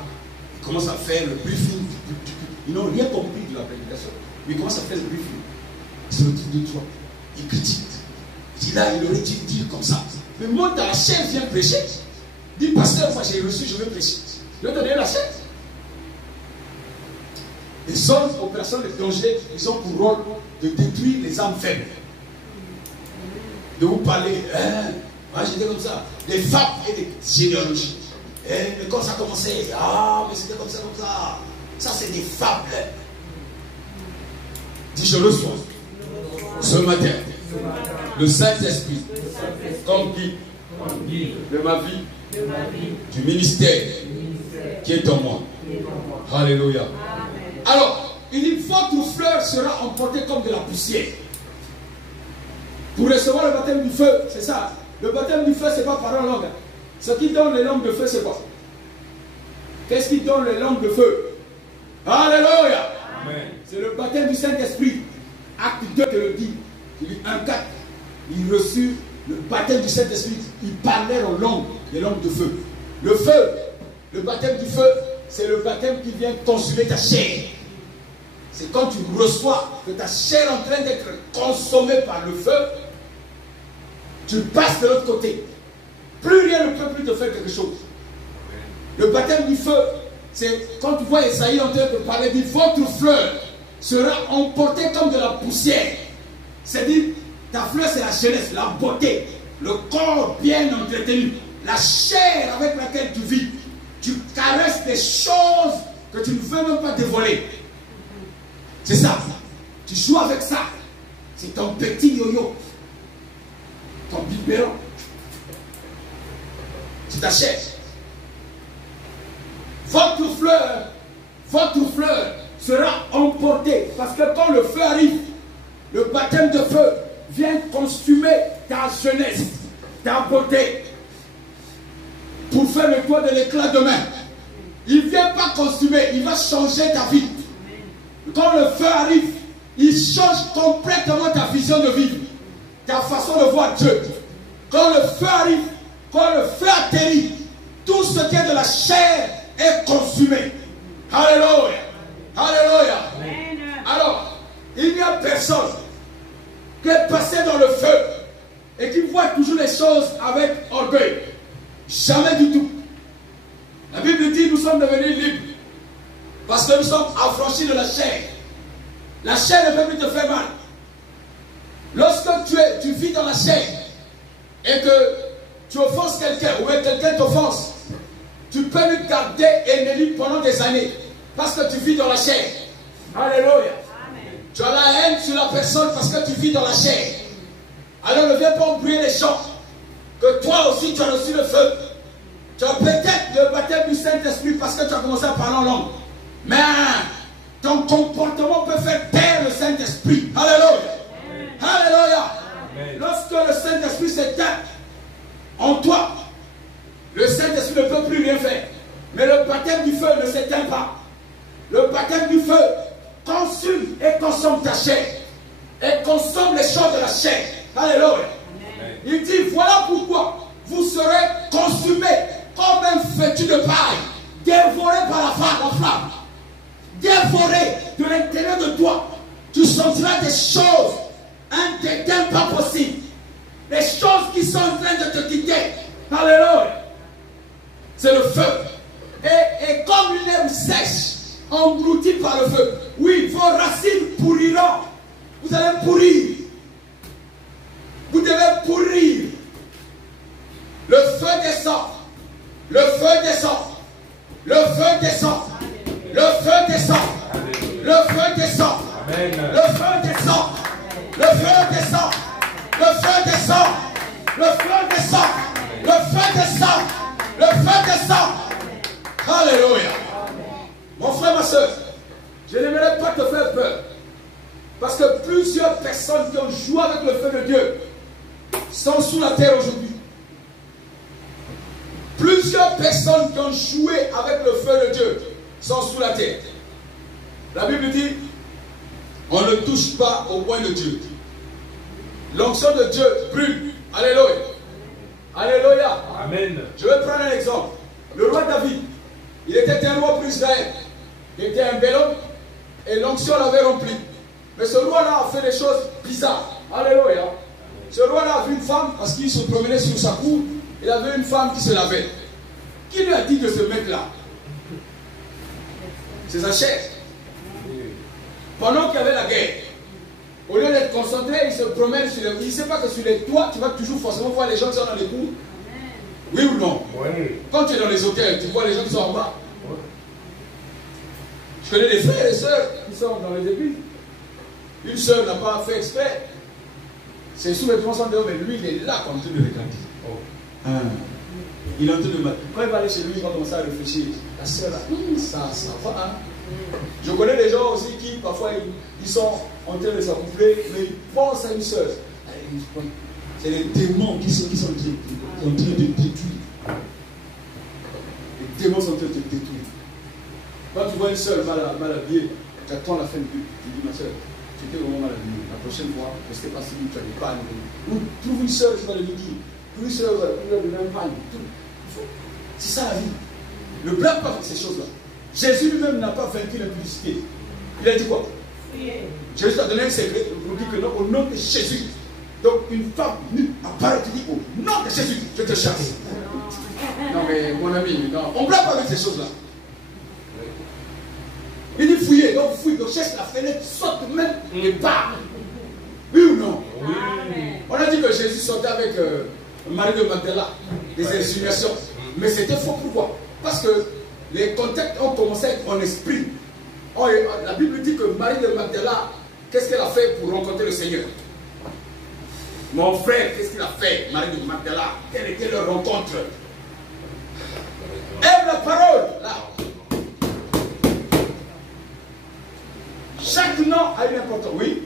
ils commencent à faire le briefing. Ils n'ont rien compris de la prédication, mais ils commencent à faire le briefing. Ils se retrouvent 2, 3, ils critiquent. Il dit là, il aurait dû dire comme ça. Mais moi, dans la chair, viens prêcher. Dis, pasteur, moi j'ai reçu, je vais prêcher. Je vais donner la chair. Les zones opérationnelles de danger, ils ont pour rôle de détruire les âmes faibles. De vous parler, moi j'étais comme ça. Des fables et des généalogies. Mais quand ça a commencé, mais c'était comme ça, comme ça. Ça, c'est des fables. Dis, je reçois ce matin le Saint-Esprit comme guide de ma vie, du ministère qui est en moi. Alléluia. Alors, il dit, votre fleur sera emportée comme de la poussière. Pour recevoir le baptême du feu, c'est ça. Le baptême du feu, c'est pas par en langue. Ce qui donne les langues de feu, c'est quoi? Qu'est-ce qui donne les langues de feu? Alléluia. C'est le baptême du Saint-Esprit. Acte 2 te le dit. Il dit 1,4. Il reçut le baptême du Saint-Esprit. Il parlait en langue, les langues de feu. Le feu, le baptême du feu, c'est le baptême qui vient consumer ta chair. C'est quand tu reçois que ta chair est en train d'être consommée par le feu, tu passes de l'autre côté. Plus rien ne peut plus te faire quelque chose. Le baptême du feu, c'est quand tu vois Esaïe en train de parler, dit votre fleur sera emportée comme de la poussière. C'est-à-dire, ta fleur c'est la jeunesse, la beauté, le corps bien entretenu, la chair avec laquelle tu vis. Tu caresses des choses que tu ne veux même pas dévoiler. C'est ça. Tu joues avec ça. C'est ton petit yo-yo. Ton biberon. C'est ta chair. Votre fleur sera emportée. Parce que quand le feu arrive, le baptême de feu vient consumer ta jeunesse, ta beauté, pour faire le toit de l'éclat demain. Il ne vient pas consumer, il va changer ta vie. Quand le feu arrive, il change complètement ta vision de vie, ta façon de voir Dieu. Quand le feu arrive, quand le feu atterrit, tout ce qui est de la chair est consumé. Alléluia. Alléluia. Alors, il n'y a personne qui est passé dans le feu et qui voit toujours les choses avec orgueil. Jamais du tout. La Bible dit nous sommes devenus libres parce que nous sommes affranchis de la chair. La chair ne peut plus te faire mal. Lorsque tu vis dans la chair et que tu offenses quelqu'un ou quelqu'un t'offense, tu peux lui garder ennemi pendant des années parce que tu vis dans la chair. Alléluia. Amen. Tu as la haine sur la personne parce que tu vis dans la chair. Alors ne viens pas embrouiller les gens. Que toi aussi tu as reçu le feu. Tu as peut-être le baptême du Saint-Esprit parce que tu as commencé à parler en langue. Mais ton comportement peut faire taire le Saint-Esprit. Alléluia. Alléluia. Lorsque le Saint-Esprit s'éteint en toi, le Saint-Esprit ne peut plus rien faire. Mais le baptême du feu ne s'éteint pas. Le baptême du feu consume et consomme ta chair. Et consomme les choses de la chair. Alléluia. Il dit, voilà pourquoi vous serez consumés comme un fétu de paille, dévoré par la flamme. Dévoré de l'intérieur de toi. Tu sentiras des choses, un dédain pas possible. Les choses qui sont en train de te quitter. Alléluia. C'est le feu. Et comme une herbe sèche, engloutie par le feu, oui, vos racines pourriront. Vous allez pourrir. Vous devez pourrir. Le feu descend. Le feu descend. Le feu descend. Le feu descend. Le feu descend. Le feu descend. Le feu descend. Le feu descend. Le feu descend. Le feu descend. Le feu descend. Alléluia. Mon frère, ma soeur, je n'aimerais pas te faire peur. Parce que plusieurs personnes qui ont joué avec le feu de Dieu sont sous la terre aujourd'hui. Plusieurs personnes qui ont joué avec le feu de Dieu sont sous la terre. La Bible dit, on ne touche pas au point de Dieu. L'onction de Dieu brûle. Alléluia. Alléluia. Amen. Je vais prendre un exemple. Le roi David, il était un roi pour Israël. Il était un bel homme et l'onction l'avait rempli. Mais ce roi-là a fait des choses bizarres. Alléluia. Ce roi-là a vu une femme, parce qu'il se promenait sur sa cour, il avait une femme qui se lavait. Qui lui a dit de se mettre là? C'est sa chair. Pendant qu'il y avait la guerre, au lieu d'être concentré, il se promène sur les... Il ne sait pas que sur les toits, tu vas toujours forcément voir les gens qui sont dans les cours. Oui ou non? Oui. Quand tu es dans les hôtels, tu vois les gens qui sont en bas. Oui. Je connais des frères et sœurs qui sont dans les églises. Une sœur n'a pas fait exprès. C'est sous les tronçons dehors, mais lui, il est là comme en train de regarder. Oh. Il est en train de mal. Quand il va aller chez lui, il va commencer à réfléchir. La sœur là, ça va. Hein? Je connais des gens aussi qui, parfois, ils sont en train de s'accoupler, mais ils pensent à une sœur. C'est les démons qui sont en train de détruire. Les démons sont en train de détruire. Quand tu vois une sœur mal habillée, tu attends la fin du but. Tu dis, ma sœur, tu étais vraiment mal habillée. La prochaine fois, ne sais pas si tu n'allais pas à ou trouve une sœur qui va le dire. Trouve une sœur qui va le même pagne. C'est ça la vie. Ne blague pas avec ces choses-là. Jésus lui-même n'a pas vaincu l'impudicité. Il a dit quoi? Jésus t'a donné un secret pour dire que non, au nom de Jésus. Donc une femme nue apparaît, tu dis au nom de Jésus, je te chasse. Non mais mon ami, non, on ne blague pas avec ces choses-là. Il dit fouiller, donc fouille, donc cherche la fenêtre, saute même et part. Oui ou non? Oui. On a dit que Jésus sortait avec Marie de Magdala, des insinuations. Mais c'était faux, pourquoi? Parce que les contacts ont commencé à être en esprit. Oh, la Bible dit que Marie de Magdala, qu'est-ce qu'elle a fait pour rencontrer le Seigneur? Mon frère, qu'est-ce qu'il a fait, Marie de Magdala? Quelle était leur rencontre? Aime la parole, là. Chaque nom a une importance. Oui.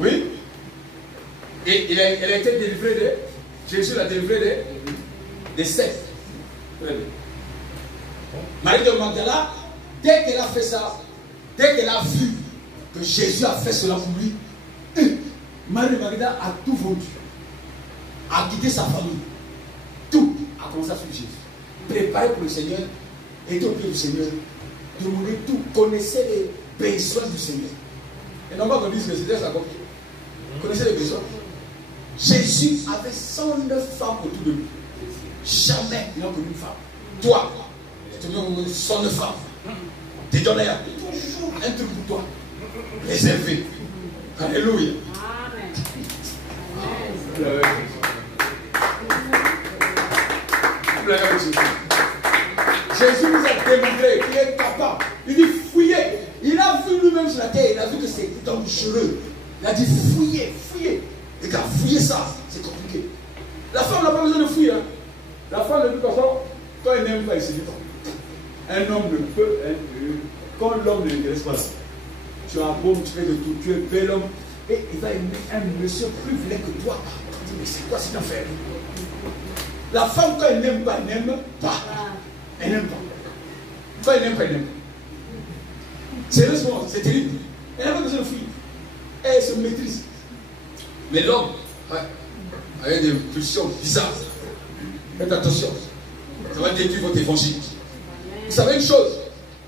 Oui. Et elle a été délivrée de... Jésus l'a délivrée des sectes. Marie de Magdala, dès qu'elle a fait ça, dès qu'elle a vu que Jésus a fait cela pour lui, Marie de Magdala a tout vendu. A quitté sa famille. Tout a commencé à suivre Jésus. Préparé pour le Seigneur, était au pied du Seigneur. Demandez tout, connaissez les besoins du Seigneur. Et non pas qu'on dise que c'était sa copie. Connaissez les besoins. Jésus avait 109 femmes autour de lui. Jamais il n'a connu une femme. Toi, tu te mets au 109 femmes. Tes dons là, il y a toujours un truc pour toi. Réservé. Alléluia. Amen. Jésus nous a démontré qu'il est capable. Il dit fouillez. Il a vu lui-même sur la terre. Il a vu que c'est dangereux. Il a dit fouillez, fouillez. Et quand fouiller ça, c'est compliqué. La femme n'a pas besoin de fouiller. Hein. La femme, de toute façon, quand elle n'aime pas, il se dit pas. Un homme ne peut. Quand l'homme ne l'intéresse pas, tu as beau, tu fais de tout, tu es bel homme. Et il va aimer un monsieur plus vilain que toi. Tu dis, mais c'est quoi cette affaire? La femme, quand elle n'aime pas, elle n'aime pas. Elle n'aime pas. Quand elle n'aime pas, elle n'aime pas. Sérieusement, c'est terrible. Elle n'a pas besoin de fouiller. Elle se maîtrise. Mais l'homme, avec des pulsions bizarres, faites attention. Ça va détruire votre évangile. Vous savez une chose,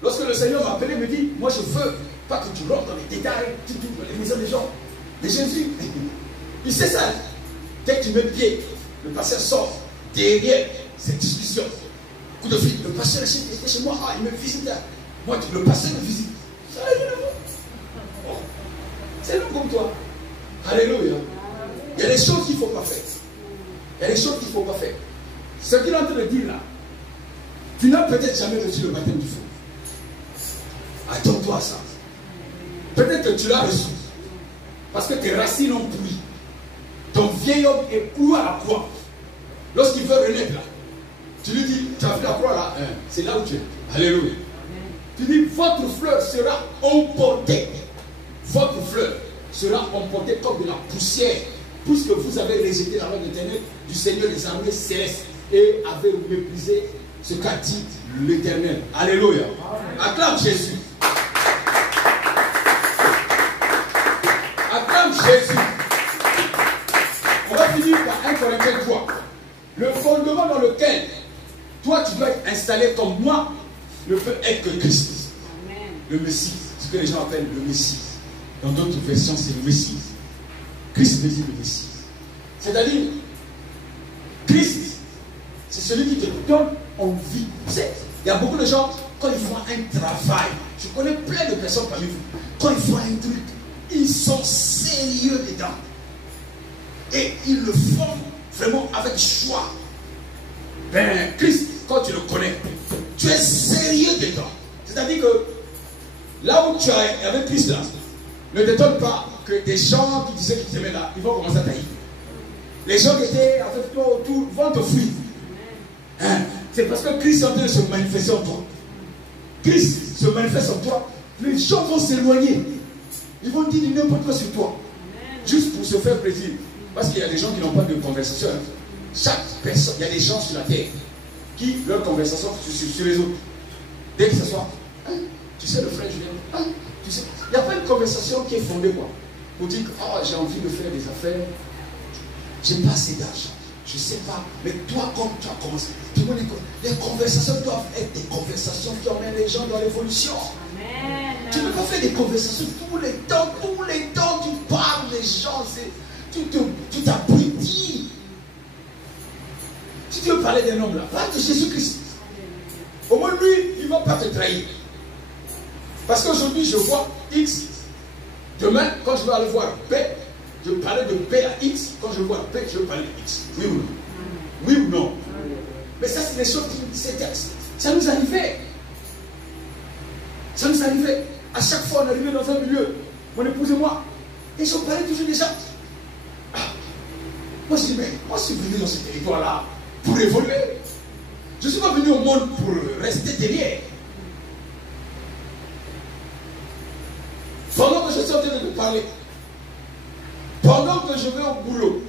lorsque le Seigneur m'a appelé, il me dit, moi je veux pas que tu rentres dans les détails, tu touches dans les maisons des gens. Mais Jésus, il sait ça. Dès que tu mets pied, le pasteur sort derrière cette discussion. Coup de fil, le pasteur était chez moi, il me visite. Moi, le pasteur me visite. Ça n'a rien à voir. C'est l'homme comme toi. Alléluia. Il y a des choses qu'il ne faut pas faire. Il y a des choses qu'il ne faut pas faire. Ce qu'il est en train de dire là, tu n'as peut-être jamais reçu le baptême du feu. Attends-toi à ça. Peut-être que tu l'as reçu. Parce que tes racines ont pourri. Ton vieil homme est cloué à la croix. Lorsqu'il veut renaître là, tu lui dis, tu as vu la croix là, c'est là où tu es. Alléluia. Tu dis, votre fleur sera emportée. Votre fleur sera emportée comme de la poussière, puisque vous avez rejeté la loi éternelle du Seigneur des armées célestes et avez méprisé ce qu'a dit l'Éternel. Alléluia. Acclame Jésus. Acclame Jésus. On va finir par 1 Corinthiens 3. Le fondement dans lequel toi tu dois être installé comme moi ne peut être que Christ. Amen. Le Messie. Ce que les gens appellent le Messie. Dans d'autres versions, c'est le Messie. Christ veut dire le Messie. C'est-à-dire, Christ, c'est celui qui te donne envie. Vous savez, il y a beaucoup de gens, quand ils font un travail, je connais plein de personnes parmi vous, quand ils font un truc, ils sont sérieux dedans. Et ils le font vraiment avec choix. Ben, Christ, quand tu le connais, tu es sérieux dedans. C'est-à-dire que là où tu es avec Christ là, ne t'étonne pas que des gens qui disaient qu'ils t'aimaient là, ils vont commencer à tailler. Les gens qui étaient avec toi autour vont te fuir. Hein? C'est parce que Christ est en train de se manifester en toi. Christ se manifeste en toi. Les gens vont s'éloigner. Ils vont dire n'importe quoi sur toi. Juste pour se faire plaisir. Parce qu'il y a des gens qui n'ont pas de conversation. Chaque personne, il y a des gens sur la terre qui, leur conversation sur les autres. Dès que ce soit, hein, tu sais le frère Julien, hein, tu sais, il n'y a pas une conversation qui est fondée quoi. Pour dire que oh, j'ai envie de faire des affaires, j'ai pas assez d'argent, je ne sais pas, mais toi comme tu as commencé, tout le monde est, les conversations doivent être des conversations qui emmènent les gens dans l'évolution. Tu ne peux pas faire des conversations tous les temps, tu parles des gens, tu t'abrutis. Si tu veux parler d'un homme là, parle de Jésus-Christ. Au moins lui, il ne va pas te trahir. Parce qu'aujourd'hui, je vois X. Demain, quand je vais aller voir B, je parlais de B à X. Quand je vois B, je vais parler de X. Oui ou non? Oui ou non? Mais ça, c'est des choses qui... Ça nous arrivait. Ça nous arrivait. À chaque fois, on arrivait dans un milieu. Mon épouse et moi. Et ils ont parlé toujours des gens. Ah. Moi, je dis, mais moi, je suis venu dans ce territoire-là pour évoluer. Je ne suis pas venu au monde pour rester derrière. Pendant que je suis en train de te parler, pendant que je vais au boulot,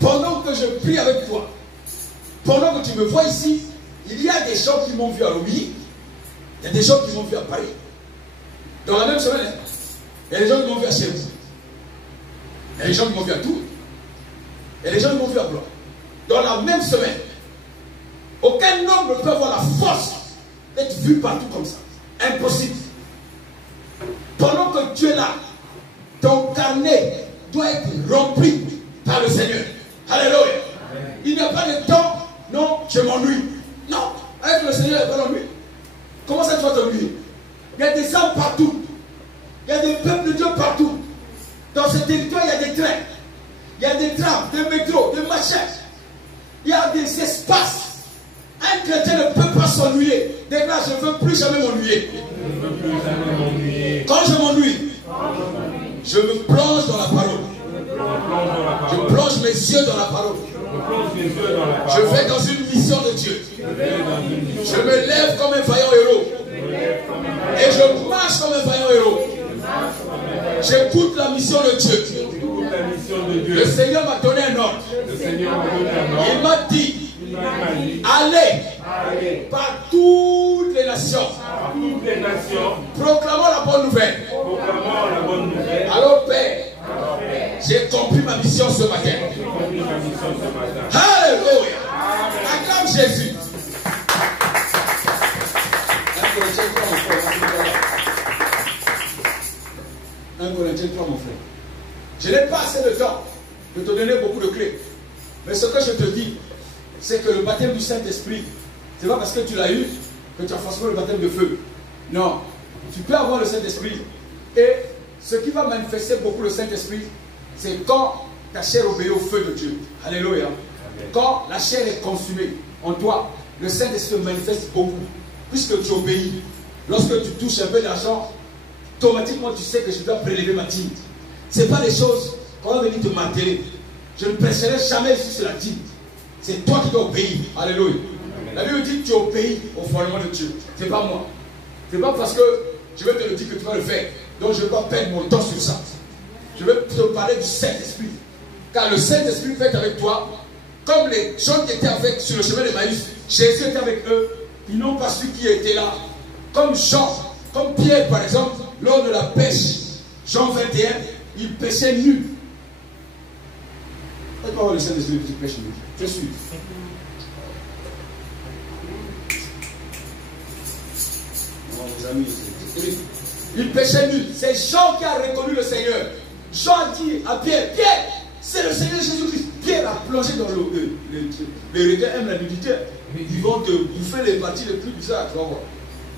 pendant que je prie avec toi, pendant que tu me vois ici, il y a des gens qui m'ont vu à Louis, il y a des gens qui m'ont vu à Paris. Dans la même semaine, il y a des gens qui m'ont vu à Chèvres. Il y a des gens qui m'ont vu à Tours. Il y a des gens qui m'ont vu à Blois. Dans la même semaine, aucun homme ne peut avoir la force d'être vu partout comme ça. Impossible. Pendant que tu es là, ton carnet doit être rempli par le Seigneur. Alléluia. Il n'y a pas de temps, non, je m'ennuie. Non, avec le Seigneur, il n'y a pas d'ennui. Comment ça tu vas t'ennuyer? Il y a des âmes partout. Il y a des peuples de Dieu partout. Dans ce territoire, il y a des trains. Il y a des trams, des métros, des machins. Il y a des espaces. Un chrétien ne peut pas s'ennuyer. Dès là, je ne veux plus jamais m'ennuyer. Quand je m'ennuie, je me plonge dans la parole. Je plonge mes yeux dans la parole. Je vais dans une mission de Dieu. Je me lève comme un vaillant héros. Et je marche comme un vaillant héros. J'écoute la mission de Dieu. Le Seigneur m'a donné un ordre. Il m'a dit, allez par toutes les nations. Proclamons la bonne nouvelle. Alors Père, j'ai compris ma mission ce matin. Alléluia. Acclame Jésus. 1 Corinthiens 3, mon frère. Je n'ai pas assez de temps de te donner beaucoup de clés. Mais ce que je te dis, c'est que le baptême du Saint-Esprit, ce n'est pas parce que tu l'as eu que tu as forcément le baptême de feu. Non. Tu peux avoir le Saint-Esprit. Et ce qui va manifester beaucoup le Saint-Esprit, c'est quand ta chair obéit au feu de Dieu. Alléluia. Quand la chair est consumée en toi, le Saint-Esprit manifeste beaucoup. Puisque tu obéis. Lorsque tu touches un peu d'argent, automatiquement tu sais que je dois prélever ma dîme. Ce n'est pas des choses qu'on va venir te marteler. Je ne prêcherai jamais sur la dîme. C'est toi qui dois obéir. Alléluia. La Bible dit que tu obéis au fondement de Dieu. Ce n'est pas moi. Ce n'est pas parce que je vais te le dire que tu vas le faire. Donc je ne vais pas perdre mon temps sur ça. Je vais te parler du Saint-Esprit. Car le Saint-Esprit fait avec toi, comme les gens qui étaient avec, sur le chemin de Maïs, Jésus était avec eux. Ils n'ont pas su qui était là. Comme Jean, comme Pierre par exemple, lors de la pêche, Jean 21, il pêchait nu. Tu peux avoir le Saint-Esprit qui pêche nu. Je suis. Vos amis, il pêchait nu. C'est Jean qui a reconnu le Seigneur. Jean a dit à Pierre, Pierre, c'est le Seigneur Jésus-Christ. Pierre a plongé dans l'eau. Les requins aiment la nudité. Ils vont te bouffer les parties les plus bizarres. Tu vas voir.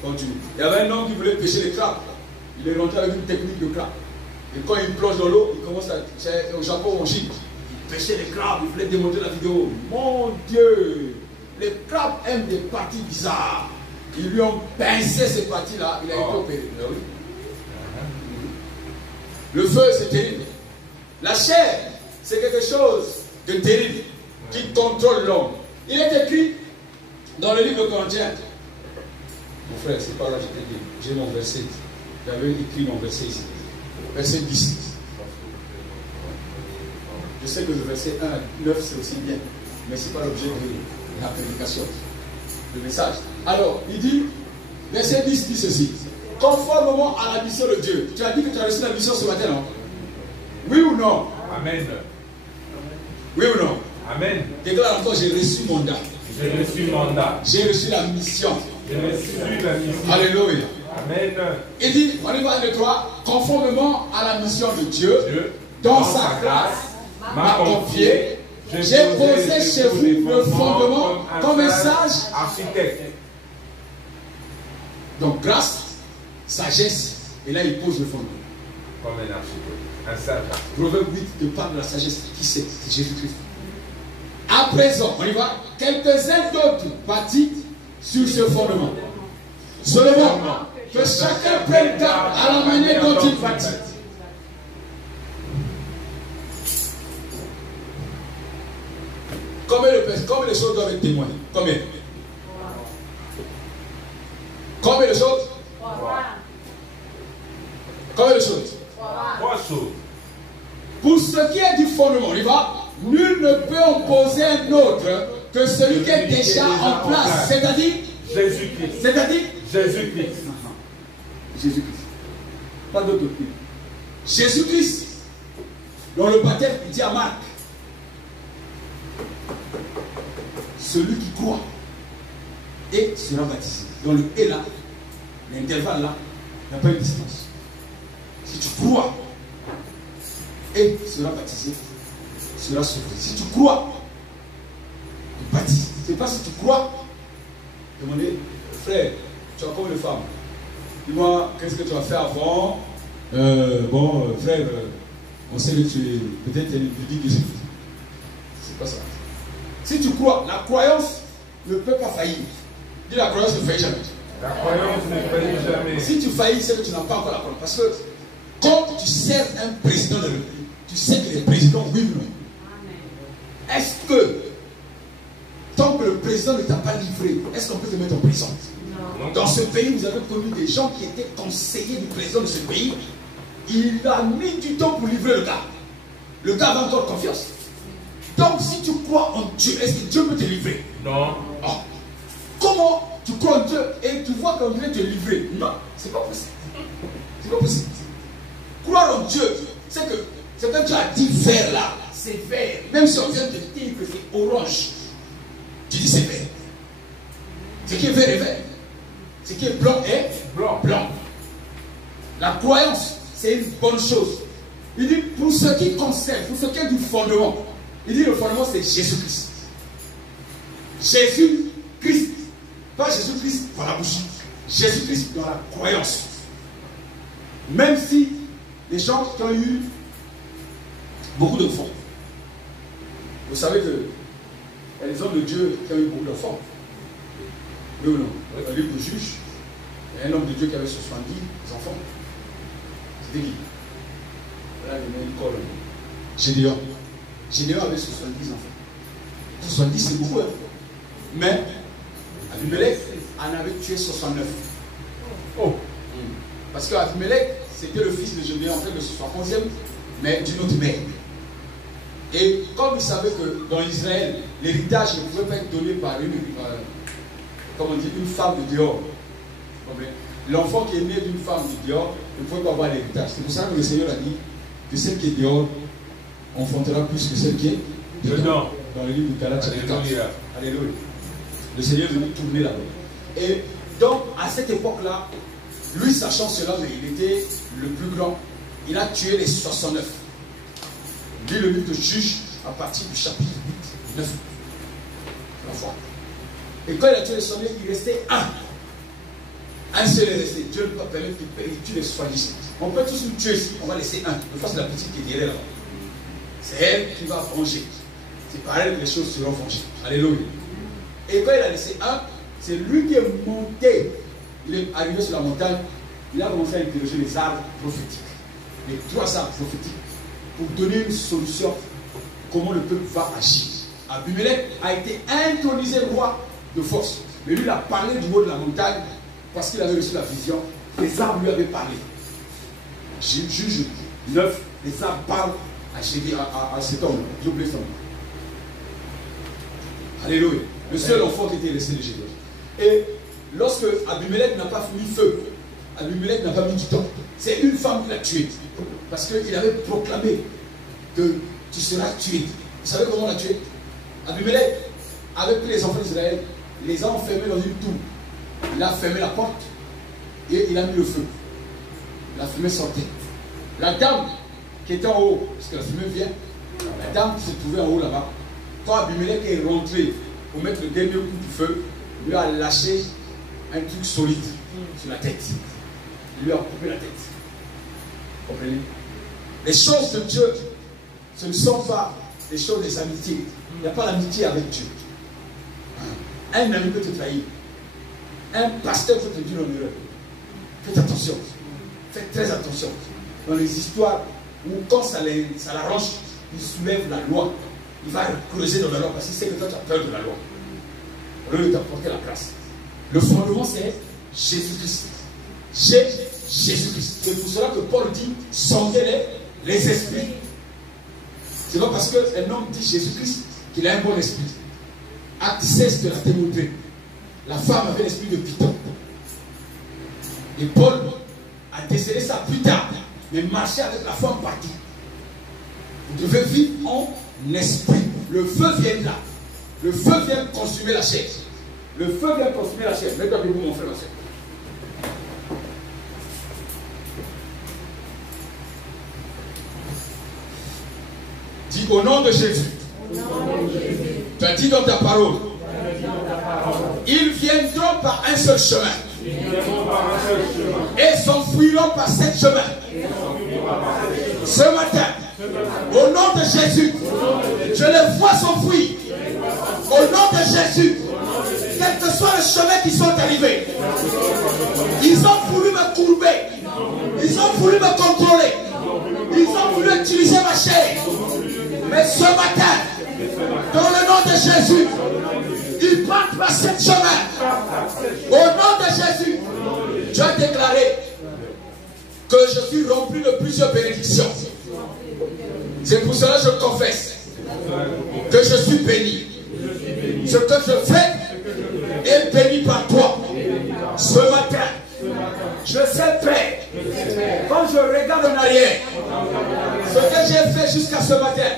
Continue. Il y avait un homme qui voulait pêcher les crabes. Il est rentré avec une technique de crabe. Et quand il plonge dans l'eau, il commence à. Au Japon, en Chine. Il pêchait les crabes. Il voulait démontrer la vidéo. Mon Dieu! Les crabes aiment des parties bizarres. Ils lui ont pincé ces parties-là. Il a été opéré. Le feu, c'est terrible. La chair, c'est quelque chose de terrible qui contrôle l'homme. Il est écrit dans le livre de Corinthiens. Mon frère, c'est pas là que je t'ai dit. J'ai mon verset. J'avais écrit mon verset ici. Verset 10. Je sais que le verset 1, 9, c'est aussi bien. Mais ce n'est pas l'objet de la prédication. Le message. Alors, il dit, verset 10 dit ceci. Conformément à la mission de Dieu. Tu as dit que tu as reçu la mission ce matin, non? Oui ou non? Amen. Oui ou non? Amen. Déclare encore, j'ai reçu mandat. J'ai reçu mandat. J'ai reçu la mission. J'ai reçu la mission. Alléluia. Amen. Il dit, on y va 1, 2, 3, conformément à la mission de Dieu, dans sa grâce, m'a confié, j'ai posé chez vous le fondement comme un sage architecte. Donc grâce, sagesse, et là il pose le fondement. Comme un architecte. Un sage architecte. Proverbe 8 te parle de la sagesse. Qui c'est? C'est Jésus-Christ. À présent, on y va. Quelques-uns d'autres bâtis sur ce fondement. Seulement, que chacun prenne garde à la manière dont il bâtit. Combien de choses doivent être témoignées? Combien? Combien de choses? Combien de choses? 3 choses. Pour ce qui est du fondement, il va. Nul ne peut opposer un autre que celui qui est déjà en place. C'est-à-dire Jésus-Christ. C'est-à-dire Jésus-Christ. Jésus-Christ. Pas d'autre. Jésus-Christ. Dans le baptême, il dit à Marc, celui qui croit et sera baptisé. Dans le et là, l'intervalle là, il n'y a pas une distance. Si tu crois et sera baptisé, sera sauvé. Si tu crois, tu baptises. Ce n'est pas si tu crois. Demandez, frère, Tu as comme les femmes. Dis-moi, qu'est-ce que tu as fait avant? Frère, on sait que tu es peut-être impudique. C'est pas ça. Si tu crois, la croyance ne peut pas faillir. Dis la croyance ne faillit jamais. La croyance ne faillit jamais. Si tu faillis, c'est que tu n'as pas encore la croyance. Parce que quand tu sers un président de la République, tu sais que les présidents vivent. Est-ce que, tant que le président ne t'a pas livré, est-ce qu'on peut te mettre en prison? Non. Dans ce pays, vous avez connu des gens qui étaient conseillers du président de ce pays. Il a mis du temps pour livrer le gars. Le gars avait encore confiance. Donc, si tu crois en Dieu, est-ce que Dieu peut te livrer? Non. Oh. Comment tu crois en Dieu et tu vois qu'on vient te livrer? Non, c'est pas possible. C'est pas possible. Croire en Dieu, c'est que Dieu a dit vert là, c'est vert. Même si on vient te dire que c'est orange, tu dis c'est vert. Ce qui est vert est vert. Ce qui est blanc est blanc. La croyance, c'est une bonne chose. Il dit pour ce qui concerne, pour ce qui est du fondement, il dit le fondement c'est Jésus-Christ. Jésus-Christ. Pas Jésus-Christ dans la bouche. Jésus-Christ dans la croyance. Même si les gens qui ont eu beaucoup d'enfants, vous savez que il y a des hommes de Dieu qui ont eu beaucoup d'enfants. Oui ou non? Un livre de Juge, il y a un homme de Dieu qui avait 70 enfants. C'était qui? Là, il y a une colonne. Gédéon. Gédéon avait 70 enfants. 70, c'est beaucoup, hein? Mais Abimelech en avait tué 69. Oh! Parce qu'Abimelech, c'était le fils de Gédéon, en fait, le 71e, mais d'une autre mère. Et comme il savait que dans Israël, l'héritage ne pouvait pas être donné par une femme de dehors. L'enfant qui est né d'une femme de dehors ne pouvait pas avoir l'héritage. C'est pour ça que le Seigneur a dit que celle qui est dehors enfantera plus que celle qui est dedans. Dans le livre de Galates. Alléluia. Alléluia. Le Seigneur veut nous tourner là-bas. Et donc, à cette époque-là, lui, sachant cela, il était le plus grand. Il a tué les 69. Lis le livre de Juge à partir du chapitre 8, 9. La foi. Et quand il a tué les 69, il restait un. Un seul est resté. Dieu ne peut pas permettre qu'il tue les 70. On peut tous nous tuer ici, on va laisser un. De face, c'est la petite qui est derrière là. C'est elle qui va venger. C'est par elle que les choses seront vengées. Alléluia. Et quand il a laissé un, c'est lui qui est monté. Il est arrivé sur la montagne. Il a commencé à interroger les arbres prophétiques. Les 3 arbres prophétiques. Pour donner une solution. Comment le peuple va agir. Abimelech a été intronisé roi de force. Mais lui, il a parlé du haut de la montagne. Parce qu'il avait reçu la vision. Les arbres lui avaient parlé. Juge 9. Les arbres parlent à cet homme. J'ai oublié son nom. Alléluia. Le seul enfant qui était resté de Gédéon. Et lorsque Abimelech n'a pas mis feu, Abimelech n'a pas mis du temps. C'est une femme qui l'a tué. Parce qu'il avait proclamé que tu seras tué. Vous savez comment on l'a tué? Abimelech avait pris les enfants d'Israël, les a enfermés dans une tour. Il a fermé la porte et il a mis le feu. La fumée sortait. La dame qui était en haut, parce que la fumée vient, la dame qui se trouvait en haut là-bas, quand Abimelech est rentré pour mettre le dernier coup du feu, lui a lâché un truc solide sur la tête. Il lui a coupé la tête. Vous comprenez? Les choses de Dieu, ce ne sont pas les choses des amitiés. Il n'y a pas l'amitié avec Dieu. Un ami peut te trahir. Un pasteur peut te dire en erreur. Faites attention. Faites très attention. Dans les histoires où quand ça l'arrange, il soulève la loi. Il va creuser dans la loi parce qu'il sait que toi tu as peur de la loi. Au lieu de t'apporter la grâce. Le fondement c'est Jésus-Christ. Jésus-Christ. C'est pour cela que Paul dit sondez les esprits. C'est pas parce qu'un homme dit Jésus-Christ qu'il a un bon esprit. Acte 16 de la démontré. La femme avait l'esprit de Python. Et Paul a décelé ça plus tard. Mais marcher avec la femme partout. Vous devez vivre en esprit. Le feu vient là. Le feu vient consumer la chair. Le feu vient consumer la chair. Mets-toi debout, mon frère, ma soeur. Dis au nom de Jésus. Tu as dit dans ta parole. Ils viendront par un seul chemin. et s'enfuiront par sept chemins. Ce matin, au nom de Jésus, je les vois s'enfuir. Au nom de Jésus, quel que soit le chemin qui sont arrivés, ils ont voulu me courber, ils ont voulu me contrôler, ils ont voulu utiliser ma chair. Mais ce matin, dans le nom de Jésus, ils partent par sept chemins. Au nom de Jésus, tu as déclaré que je suis rempli de plusieurs bénédictions. C'est pour cela que je confesse que je suis béni. Ce que je fais est béni par toi. Ce matin, je sais, Père, quand je regarde en arrière, ce que j'ai fait jusqu'à ce matin,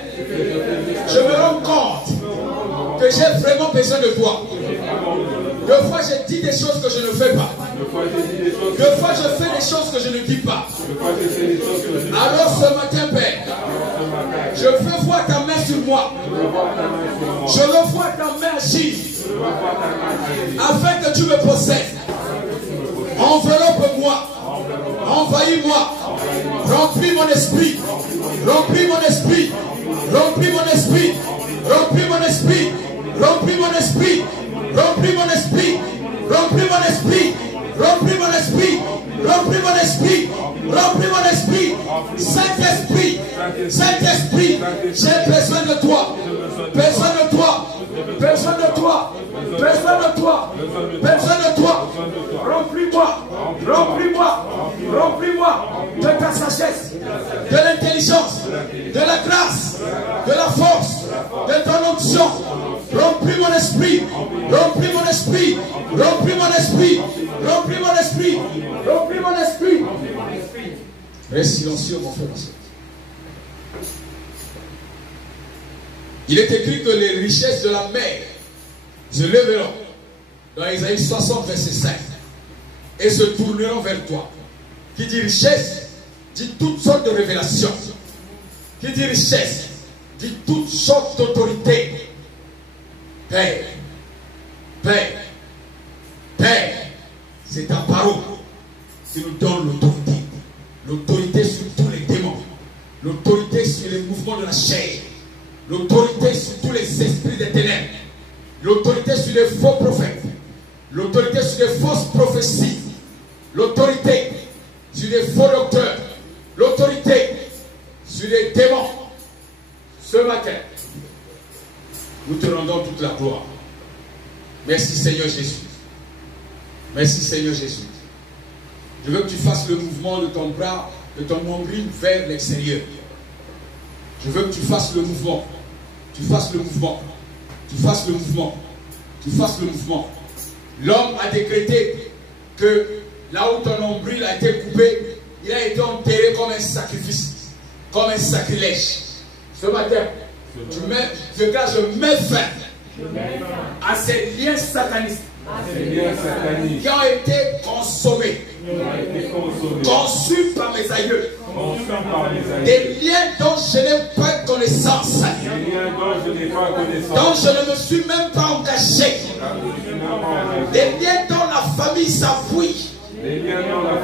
je me rends compte que j'ai vraiment besoin de toi. Deux fois, j'ai dit des choses que je ne fais pas. Deux fois, je fais des choses que je ne dis pas. Alors ce matin, Père, je veux voir ta main sur moi. Je veux voir ta main agir afin que tu me possèdes. Enveloppe-moi, envahis-moi, remplis mon esprit, remplis mon esprit, remplis mon esprit, remplis mon esprit, remplis mon esprit, remplis mon esprit, remplis mon esprit, remplis mon esprit, remplis mon esprit, remplis mon esprit. Saint-Esprit, Saint-Esprit, j'ai besoin de toi, besoin de toi, besoin de toi, besoin de toi, besoin de toi. Remplis-moi, remplis-moi, remplis-moi de ta sagesse, de l'intelligence, de la grâce, de la force, de ton onction. Remplis mon esprit, remplis mon esprit, remplis mon esprit, remplis mon esprit, remplis mon esprit. Reste silencieux, mon frère, ma soeur. Il est écrit que les richesses de la mer se lèveront dans Isaïe 60, verset 5 et se tourneront vers toi. Qui dit richesse, dit toutes sortes de révélations. Qui dit richesse, dit toutes sortes d'autorité. Père, Père, Père, c'est ta parole qui nous donne l'autorité. L'autorité sur tous les démons. L'autorité sur les mouvements de la chair. L'autorité sur tous les esprits des ténèbres. L'autorité sur les faux prophètes. L'autorité sur les fausses prophéties. L'autorité sur les faux docteurs. L'autorité sur les démons. Ce matin, nous te rendons toute la gloire. Merci Seigneur Jésus. Merci Seigneur Jésus. Je veux que tu fasses le mouvement de ton bras, de ton nombril vers l'extérieur. Je veux que tu fasses le mouvement. Tu fasses le mouvement. Tu fasses le mouvement. Tu fasses le mouvement. L'homme a décrété que là où ton nombril a été coupé, il a été enterré comme un sacrifice, comme un sacrilège. Ce matin, je mets fin à ces liens satanistes qui ont été consommés, conçus par mes aïeux, des liens dont je n'ai pas connaissance, dont je ne me suis même pas engagé, des liens dont la famille s'appuie, des liens dont la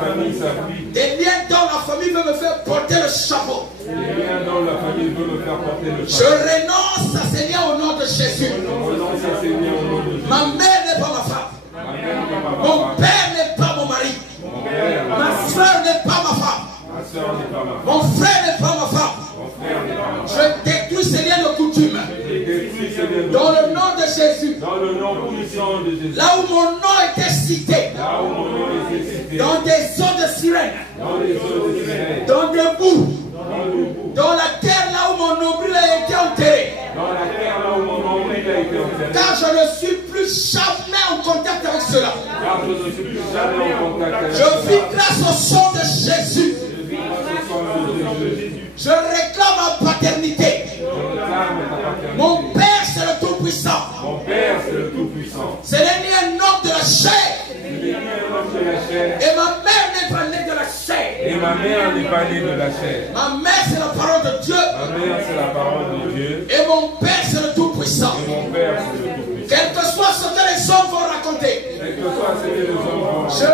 famille veut me faire porter le chapeau. Je renonce à ces liens au nom de Jésus. Ma mère n'est pas ma femme. Mon père n'est pas mon mari. Ma soeur n'est pas ma femme. Mon frère n'est pas ma femme. Je détruis ces liens de coutume. Dans le nom de Jésus. Là où mon nom était cité. Dans des eaux de sirène. Dans des boues. Dans la terre là où mon nombril a été enterré. Car je ne suis plus jamais en contact avec cela. Je vis grâce au sang de Jésus. Je réclame ma paternité. Mon Père, c'est le Tout-Puissant. C'est un homme de la chair. Et ma mère n'est pas née de la chair. Ma mère, c'est la parole de Dieu. Et mon Père, c'est le Tout-Puissant. Quel que soit ce que les hommes vont raconter, je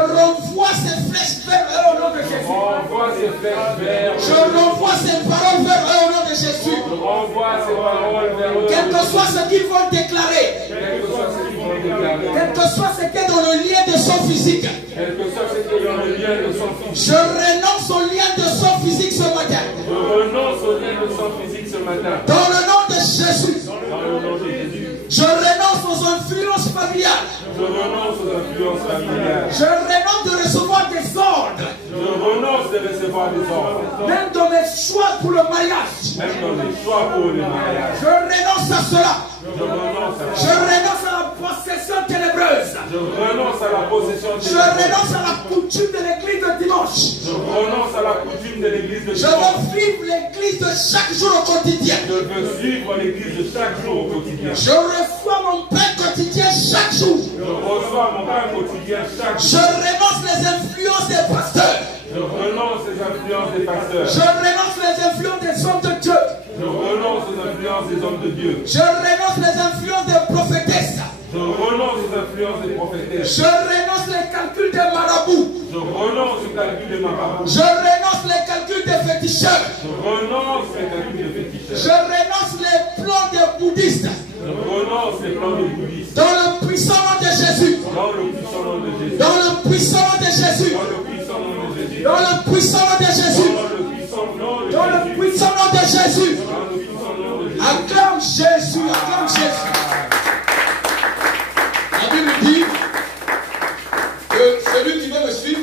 Renvoie ces flèches vers eux. Je renvoie ces paroles vers eux au nom de Jésus. Renvoie ces paroles vers eux. Quel que soit ce qu'ils vont déclarer. Quel que soit ce qu'ils vont déclarer. Quel que soit ce qui est dans le lien de son physique. Quel que soit ce qui est dans le lien de son physique. Je renonce au lien de son physique ce matin. Je renonce au lien de son physique ce matin. Dans le nom de Jésus. Dans le nom de Jésus. Je renonce aux influences familiales. Je renonce aux influences familiales. Je renonce de recevoir des ordres. Je renonce de recevoir des ordres. Même dans mes choix pour le mariage. Même dans les choix pour le mariage. Je renonce à cela. Je renonce à Je renonce à la possession ténébreuse. Je renonce à la possession de Je renonce à la coutume de l'église de dimanche. Je renonce à la coutume de l'église de Je dimanche. veux vivre l'église de chaque jour au quotidien. Je veux suivre l'église de chaque jour au quotidien. Je reçois mon pain quotidien chaque jour. Je reçois mon pain quotidien chaque Je jour. renonce les influences des pasteurs. Je renonce aux influences des pasteurs. Je renonce les influences des hommes de Dieu. Je renonce aux influences des hommes de Dieu. Je renonce les influences des prophétesses. Je renonce aux influences des prophétesses. Je renonce les calculs des marabouts. Je renonce au calcul des marabouts. Je renonce les calculs des féticheurs. Je renonce les calculs des féticheurs. Je renonce les plans des bouddhistes. Je renonce les plans des bouddhistes. Dans le puissant nom de Jésus. Dans le puissant nom de Jésus. Dans le puissant nom de Jésus. Dans le puissant nom de Jésus. Dans le puissant nom de Jésus. Dans le puissant nom de Dans le Jésus. puissant nom de Jésus. Dans le puissant nom de Jésus. Acclame Jésus. Acclame Jésus. La Bible dit que celui qui veut me suivre,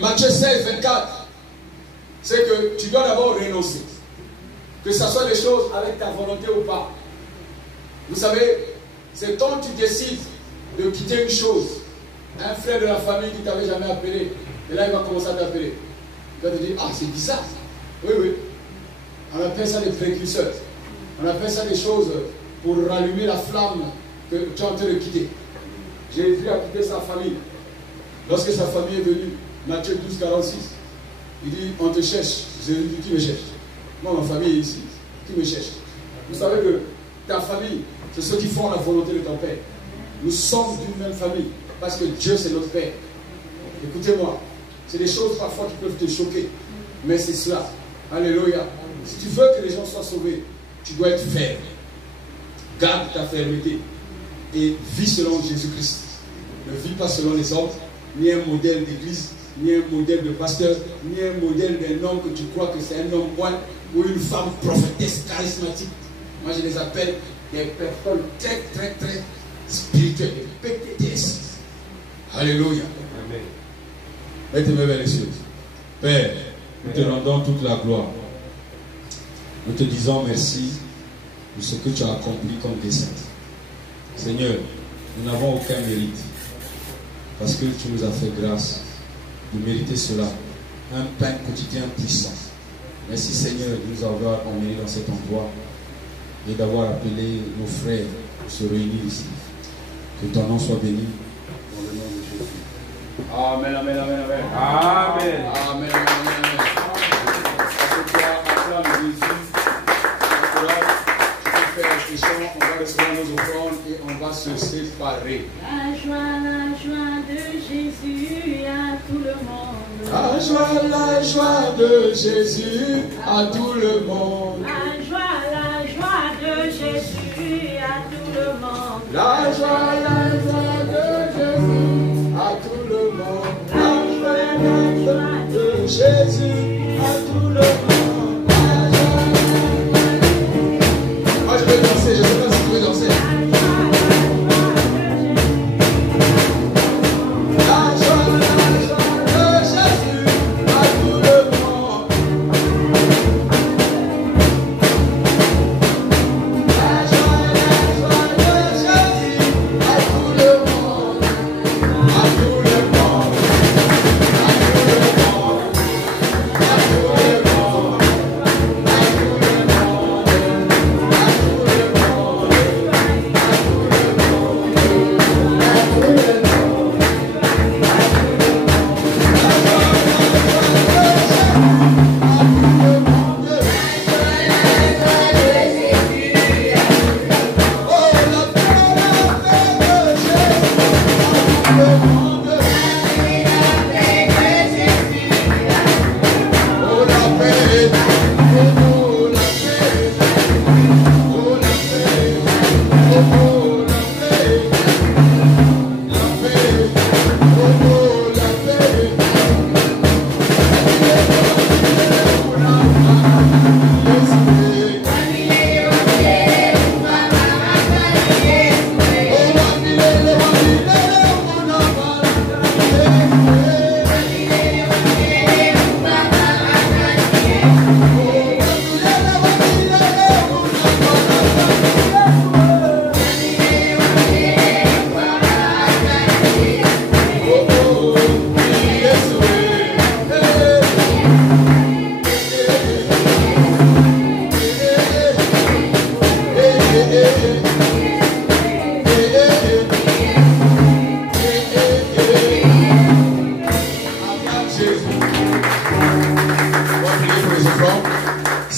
Matthieu 16, 24, c'est que tu dois d'abord renoncer. Que ce soit des choses avec ta volonté ou pas. Vous savez, c'est quand tu décides de quitter une chose, un frère de la famille qui ne t'avait jamais appelé, et là il va commencer à t'appeler. Il va te dire, ah c'est bizarre. Oui, oui. On appelle ça des précurseurs. On appelle ça des choses pour rallumer la flamme que tu es en train de quitter. Jésus a quitté sa famille. Lorsque sa famille est venue, Matthieu 12, 46, il dit, on te cherche. Jésus dit, qui me cherche? Moi, ma famille est ici. Qui me cherche? Vous savez que ta famille, c'est ceux qui font la volonté de ton Père. Nous sommes d'une même famille, parce que Dieu, c'est notre Père. Écoutez-moi, c'est des choses parfois qui peuvent te choquer, mais c'est cela. Alléluia. Si tu veux que les gens soient sauvés, tu dois être ferme. Garde ta fermeté et vis selon Jésus-Christ. Ne vis pas selon les hommes, ni un modèle d'église, ni un modèle de pasteur, ni un modèle d'un homme que tu crois que c'est un homme point ou une femme prophétesse charismatique. Moi, je les appelle des personnes très, très, très spirituelles, des PTS. Alléluia. Amen. Mettez-moi vers les cieux. Père, nous te rendons toute la gloire. Nous te disons merci pour ce que tu as accompli comme dessein. Seigneur, nous n'avons aucun mérite parce que tu nous as fait grâce de mériter cela. Un pain quotidien puissant. Merci Seigneur de nous avoir emmenés dans cet endroit et d'avoir appelé nos frères pour se réunir ici. Que ton nom soit béni dans le nom de Jésus. Amen, amen, amen, amen. Amen. Amen, amen, amen. Acclame Jésus. On va recevoir nos offrandes et on va se séparer. La joie de Jésus à tout le monde. La joie de Jésus à tout le monde. La joie de Jésus à tout le monde. La joie de Jésus à tout le monde. La joie de Jésus à tout le monde. Moi je vais danser, je ne sais pas si tu veux danser. La joie de Jésus à tout le monde. La joie de Jésus à tout le monde. À tout le monde. À tout le monde.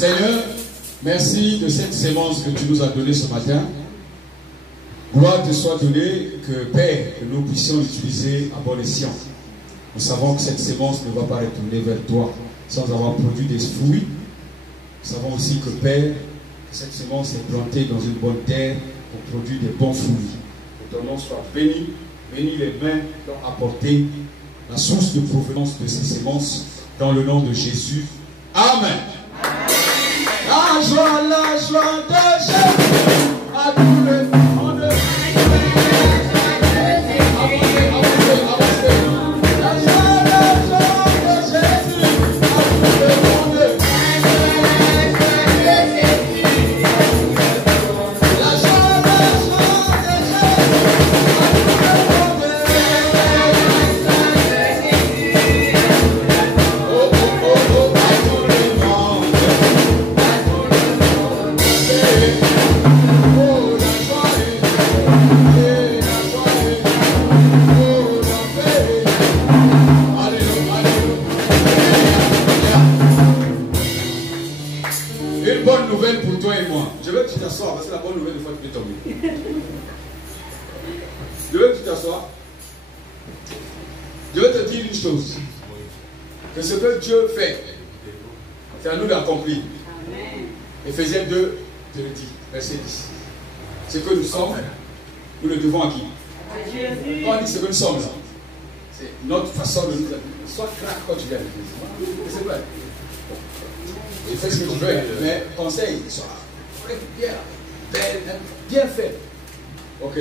Seigneur, merci de cette sémence que tu nous as donnée ce matin. Gloire te soit donnée, que Père, que nous puissions l'utiliser à bon escient. Nous savons que cette sémence ne va pas retourner vers toi sans avoir produit des fruits. Nous savons aussi que Père, que cette sémence est plantée dans une bonne terre pour produire des bons fruits. Que ton nom soit béni, bénis les mains qui ont apporté la source de provenance de ces sémences dans le nom de Jésus. Amen. La joie de Jésus à tout le monde. Pour toi et moi. Je veux que tu t'assoies, parce que la bonne nouvelle, des fois, tu peux tomber. Je veux que tu t'assoies. Je veux te dire une chose. Que ce que Dieu fait, c'est à nous d'accomplir. Éphésiens 2, te le dis, verset 10. Ce que nous sommes, nous le devons à qui? Quand on dit ce que nous sommes, là, c'est notre façon de nous appeler. Sois crack quand tu viens à l'église. C'est vrai. Tu fais ce que tu veux, mais conseil, sois bien fait. Ok?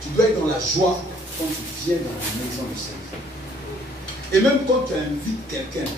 Tu dois être dans la joie quand tu viens dans la maison du Seigneur. Et même quand tu invites quelqu'un,